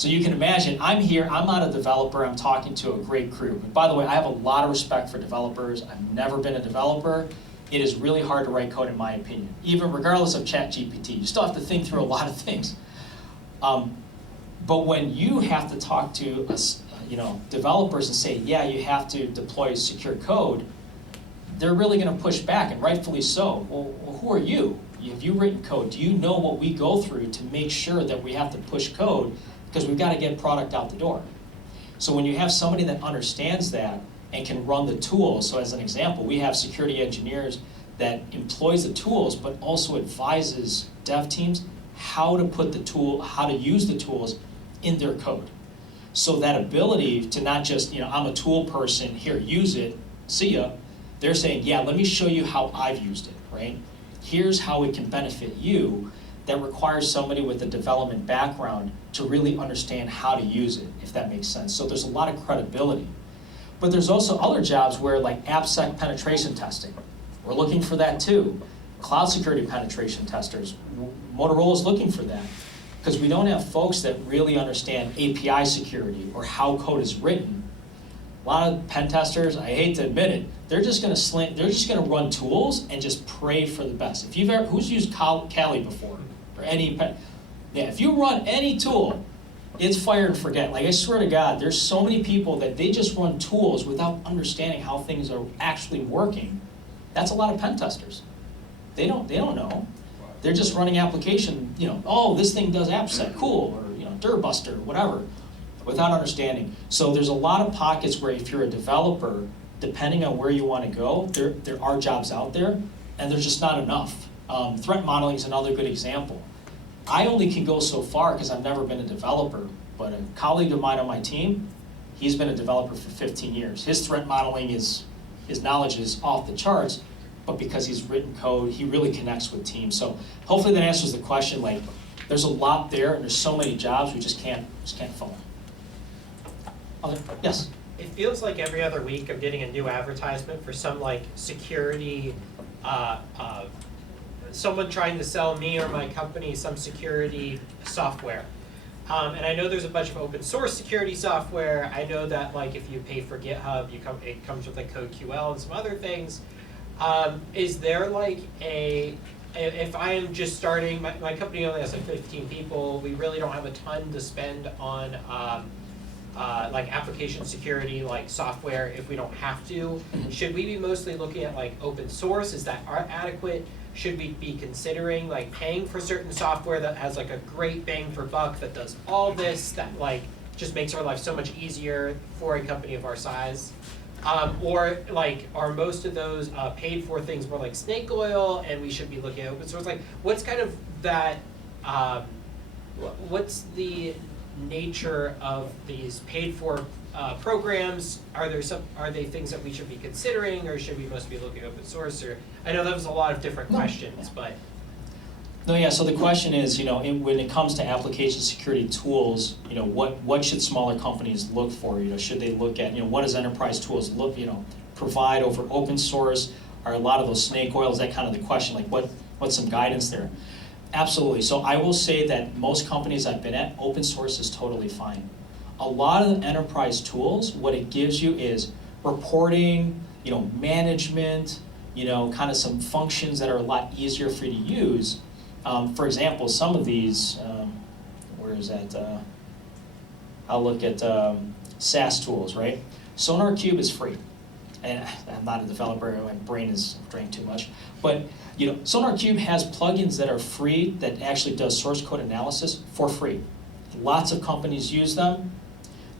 So you can imagine, I'm here, I'm not a developer, I'm talking to a great crew. And by the way, I have a lot of respect for developers. I've never been a developer. It is really hard to write code in my opinion. Even regardless of ChatGPT, you still have to think through a lot of things. But when you have to talk to developers and say, yeah, you have to deploy secure code, they're really going to push back, and rightfully so. Well, who are you? Have you written code? Do you know what we go through to make sure that we have to push code because we've got to get product out the door? So when you have somebody that understands that and can run the tools, so as an example, we have security engineers that employs the tools but also advises dev teams how to put the tool, how to use the tools in their code. So that ability to not just, I'm a tool person, here, use it, see ya. They're saying, yeah, let me show you how I've used it, right? Here's how it can benefit you. That requires somebody with a development background to really understand how to use it, if that makes sense. So there's a lot of credibility. But there's also other jobs where, like AppSec penetration testing, we're looking for that too. Cloud security penetration testers, Motorola's looking for that. Because we don't have folks that really understand API security or how code is written. A lot of pen testers, I hate to admit it, they're just gonna run tools and just pray for the best. If you've ever, who's used Kali before? Or any pen? Yeah, if you run any tool, it's fire and forget. Like, I swear to God, there's so many people that they just run tools without understanding how things are actually working. That's a lot of pen testers. They don't know. They're just running application, oh, this thing does AppSec, cool, or Durbuster, whatever, without understanding. So there's a lot of pockets where if you're a developer, depending on where you want to go, there are jobs out there, and there's just not enough. Threat modeling is another good example. I only can go so far because I've never been a developer, but a colleague of mine on my team, he's been a developer for 15 years. His threat modeling his knowledge is off the charts, but because he's written code, he really connects with teams. So hopefully that answers the question. Like, there's a lot there, and there's so many jobs we just can't fill. Yes? It feels like every other week I'm getting a new advertisement for some like security, someone trying to sell me or my company some security software. And I know there's a bunch of open source security software. I know that like if you pay for GitHub, it comes with like CodeQL and some other things. Is there like if I am just starting, my company only has like 15 people, we really don't have a ton to spend on like application security, like software if we don't have to. Should we be mostly looking at like open source? Is that adequate? Should we be considering like paying for certain software that has like a great bang for buck that does all this, that like just makes our life so much easier for a company of our size? Or like, are most of those paid for things more like snake oil, and we should be looking at open source? Like, what's kind of that, what's the nature of these paid for programs? Are they things that we should be considering, or should we mostly be looking at open source? Or I know that was a lot of different questions, but. No, yeah, so the question is, when it comes to application security tools, what should smaller companies look for? Should they look at, what does enterprise tools provide over open source? Are a lot of those snake oils, that kind of the question, like what's some guidance there? Absolutely. So I will say that most companies I've been at, open source is totally fine. A lot of the enterprise tools, what it gives you is reporting, management, kind of some functions that are a lot easier for you to use. For example, some of these, where is that? I'll look at SaaS tools, right? SonarQube is free. And I'm not a developer, my brain is drained too much. But SonarQube has plugins that are free that actually does source code analysis for free. Lots of companies use them.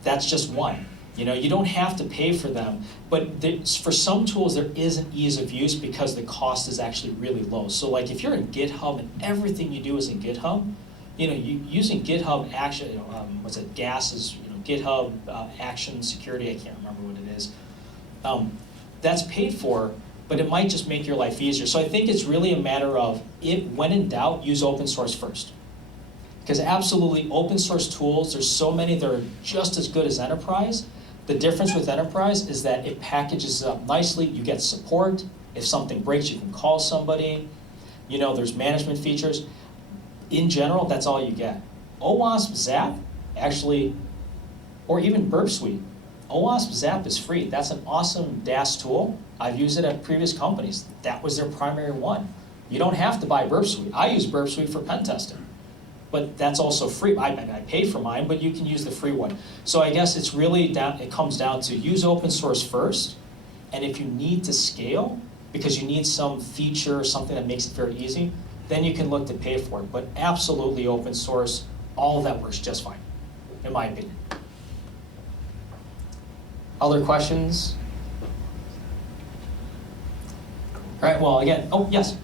That's just one. You don't have to pay for them, but for some tools there is an ease of use because the cost is actually really low. So like if you're in GitHub and everything you do is in GitHub, using GitHub Action, what's it, GAS is GitHub Action Security, I can't remember what it is. That's paid for, but it might just make your life easier. So I think it's really a matter of, when in doubt, use open source first. Because absolutely, open source tools, there's so many that are just as good as enterprise. The difference with enterprise is that it packages it up nicely. You get support. If something breaks, you can call somebody. There's management features. In general, that's all you get. OWASP, ZAP, actually, or even Burp Suite. OWASP Zap is free. That's an awesome DAS tool. I've used it at previous companies. That was their primary one. You don't have to buy Burp Suite. I use Burp Suite for pen testing, but that's also free. I paid for mine, but you can use the free one. So I guess it's really down, it comes down to use open source first, and if you need to scale, because you need some feature or something that makes it very easy, then you can look to pay for it. But absolutely open source, all of that works just fine, in my opinion. Other questions? All right, well, again, oh, yes.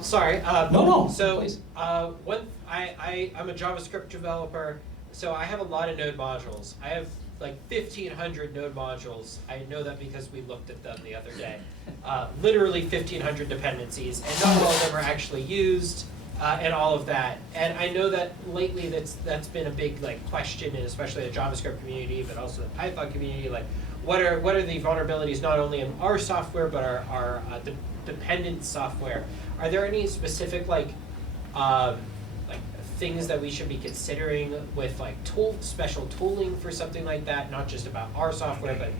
Sorry. No, So, please. I'm a JavaScript developer, so I have a lot of node modules. I have like 1,500 node modules. I know that because we looked at them the other day. Literally 1,500 dependencies, and not all of them are actually used, and all of that. And I know that lately that's been a big like question, and especially the JavaScript community, but also the Python community. Like, what are the vulnerabilities not only in our software but our dependent software? Are there any specific like things that we should be considering with like special tooling for something like that, not just about our software, but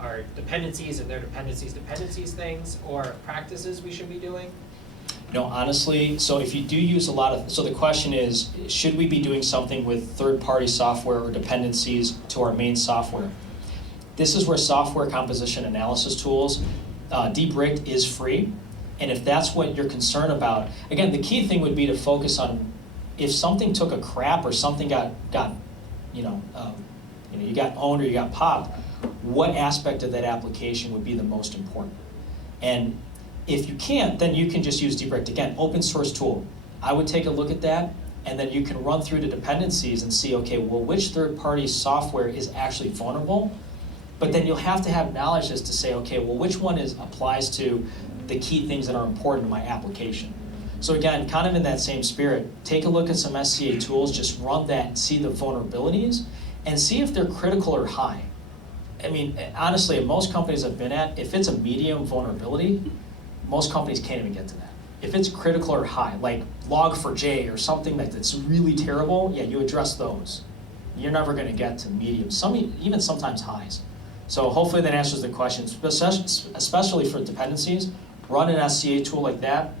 our dependencies and their dependencies things, or practices we should be doing? No, honestly, so if you do use a lot of, so the question is, should we be doing something with third-party software or dependencies to our main software? This is where software composition analysis tools, Debricked is free, and if that's what you're concerned about, again, the key thing would be to focus on if something took a crap or something got you got owned or you got popped, what aspect of that application would be the most important? And if you can't, then you can just use Debricked. Again, open source tool. I would take a look at that, and then you can run through the dependencies and see, okay, well, which third-party software is actually vulnerable? But then you'll have to have knowledge as to say, okay, well, which one applies to the key things that are important to my application? So again, kind of in that same spirit, take a look at some SCA tools, just run that and see the vulnerabilities, and see if they're critical or high. I mean, honestly, at most companies I've been at, if it's a medium vulnerability, most companies can't even get to that. If it's critical or high, like Log4j or something that's really terrible, yeah, you address those. You're never gonna get to medium, even sometimes highs. So hopefully that answers the question, especially for dependencies. Run an SCA tool like that,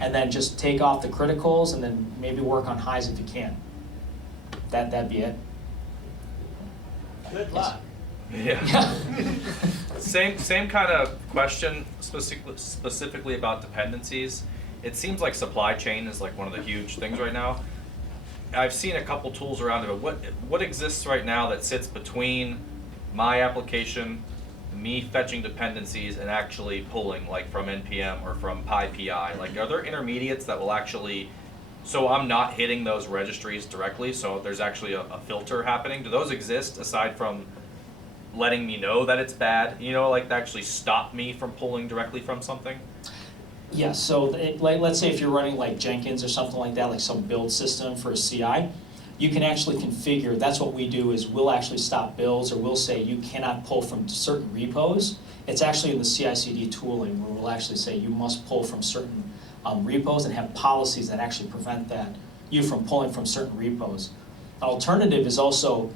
and then just take off the criticals, and then maybe work on highs if you can. That'd be it. Good luck. Yeah. Same kind of question, specifically about dependencies. It seems like supply chain is like one of the huge things right now. I've seen a couple tools around it, but what exists right now that sits between my application, me fetching dependencies, and actually pulling, like from NPM or from PyPI? Like, are there intermediates that will actually, so I'm not hitting those registries directly, so there's actually a filter happening? Do those exist aside from letting me know that it's bad, like to actually stop me from pulling directly from something? Yeah, so let's say if you're running like Jenkins or something like that, like some build system for a CI, you can actually configure, that's what we do, is we'll actually stop builds, or we'll say you cannot pull from certain repos. It's actually in the CI/CD tooling where we'll actually say you must pull from certain repos, and have policies that actually prevent you from pulling from certain repos. An alternative is also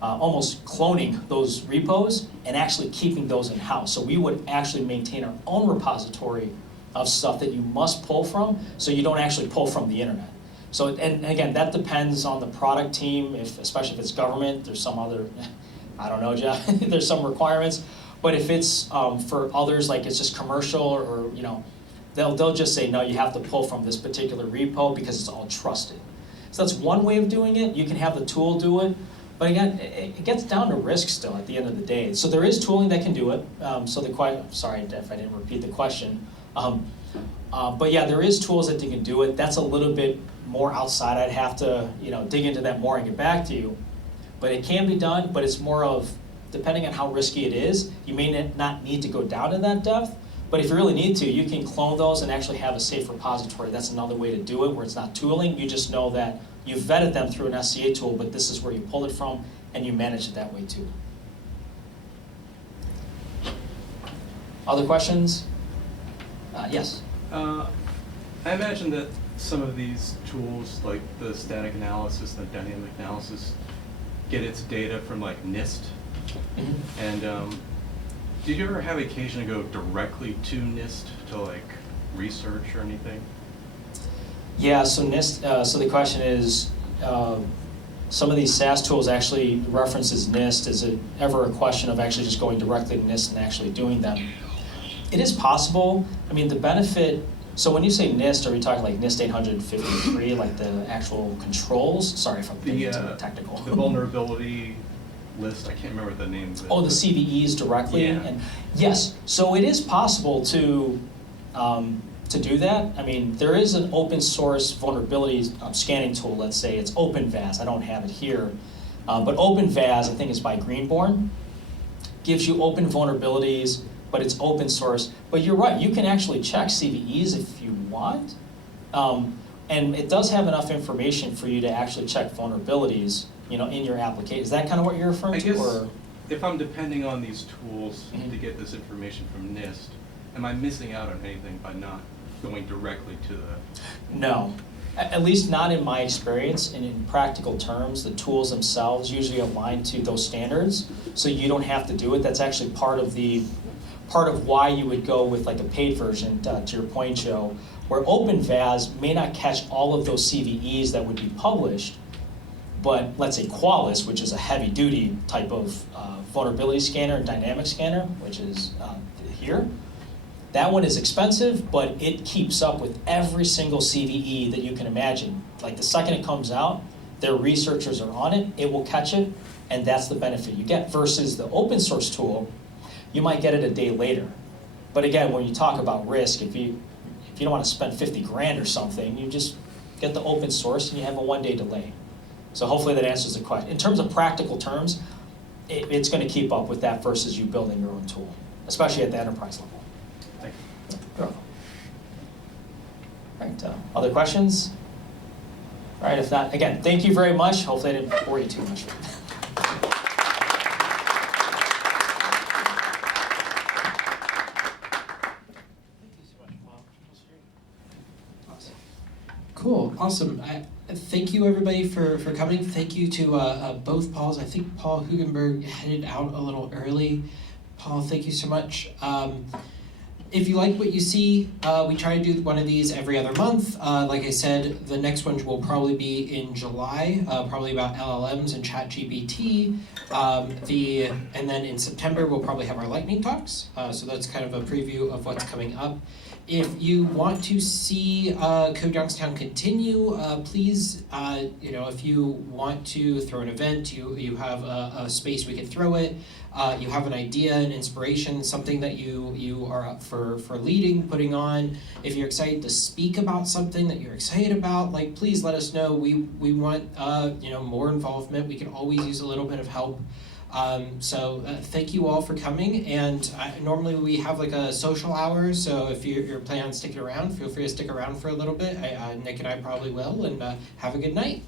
almost cloning those repos and actually keeping those in-house. So we would actually maintain our own repository of stuff that you must pull from, so you don't actually pull from the internet. So, and again, that depends on the product team, especially if it's government, there's some other, I don't know, Jeff, there's some requirements. But if it's for others, like it's just commercial, or they'll just say, no, you have to pull from this particular repo because it's all trusted. So that's one way of doing it. You can have the tool do it. But again, it gets down to risk still at the end of the day. So there is tooling that can do it. Sorry if I didn't repeat the question. But yeah, there is tools that can do it. That's a little bit more outside. I'd have to dig into that more and get back to you. But it can be done, but it's more of, depending on how risky it is, you may not need to go down to that depth. But if you really need to, you can clone those and actually have a safe repository. That's another way to do it, where it's not tooling. You just know that you've vetted them through an SCA tool, but this is where you pull it from, and you manage it that way too. Other questions? Yes? I imagine that some of these tools, like the static analysis, the dynamic analysis, get its data from like NIST? And did you ever have occasion to go directly to NIST to like research or anything? Yeah, so NIST, so the question is, some of these SaaS tools actually references NIST. Is it ever a question of actually just going directly to NIST and actually doing them? It is possible. I mean, the benefit, so when you say NIST, are we talking like NIST 853, like the actual controls? Sorry if I'm being too technical. The vulnerability list, I can't remember the name of it. Oh, the CVEs directly? Yeah. And yes, so it is possible to do that. I mean, there is an open source vulnerability scanning tool, let's say it's OpenVAS, I don't have it here. But OpenVAS, I think is by Greenborn, gives you open vulnerabilities, but it's open source. But you're right, you can actually check CVEs if you want. And it does have enough information for you to actually check vulnerabilities, you know, in your application. Is that kind of what you're referring to? I guess or? If I'm depending on these tools to get this information from NIST, am I missing out on anything by not going directly to the... No, at least not in my experience, and in practical terms, the tools themselves usually align to those standards, so you don't have to do it. That's actually part of why you would go with like a paid version, to your point, Joe, where OpenVAS may not catch all of those CVEs that would be published, but let's say Qualys, which is a heavy-duty type of vulnerability scanner and dynamic scanner, which is here, that one is expensive, but it keeps up with every single CVE that you can imagine. Like the second it comes out, their researchers are on it, it will catch it, and that's the benefit you get. Versus the open source tool, you might get it a day later. But again, when you talk about risk, if you don't want to spend 50 grand or something, you just get the open source and you have a 1-day delay. So hopefully that answers the question. In terms of practical terms, it's going to keep up with that versus you building your own tool, especially at the enterprise level. All right, other questions? All right, if not, again, thank you very much. Hopefully I didn't bore you too much. Cool, awesome. Thank you everybody for coming. Thank you to both Pauls. I think Paul Hugenberg headed out a little early. Paul, thank you so much. If you like what you see, we try to do one of these every other month. Like I said, the next one will probably be in July, probably about LLMs and ChatGPT. And then in September, we'll probably have our lightning talks. So that's kind of a preview of what's coming up. If you want to see Code Youngstown continue, please, if you want to throw an event, you have a space we can throw it. You have an idea, an inspiration, something that you are up for leading, putting on. If you're excited to speak about something that you're excited about, like please let us know. We want more involvement. We can always use a little bit of help. So thank you all for coming. And normally we have like a social hour. So if you're planning on sticking around, feel free to stick around for a little bit. Nick and I probably will. And have a good night.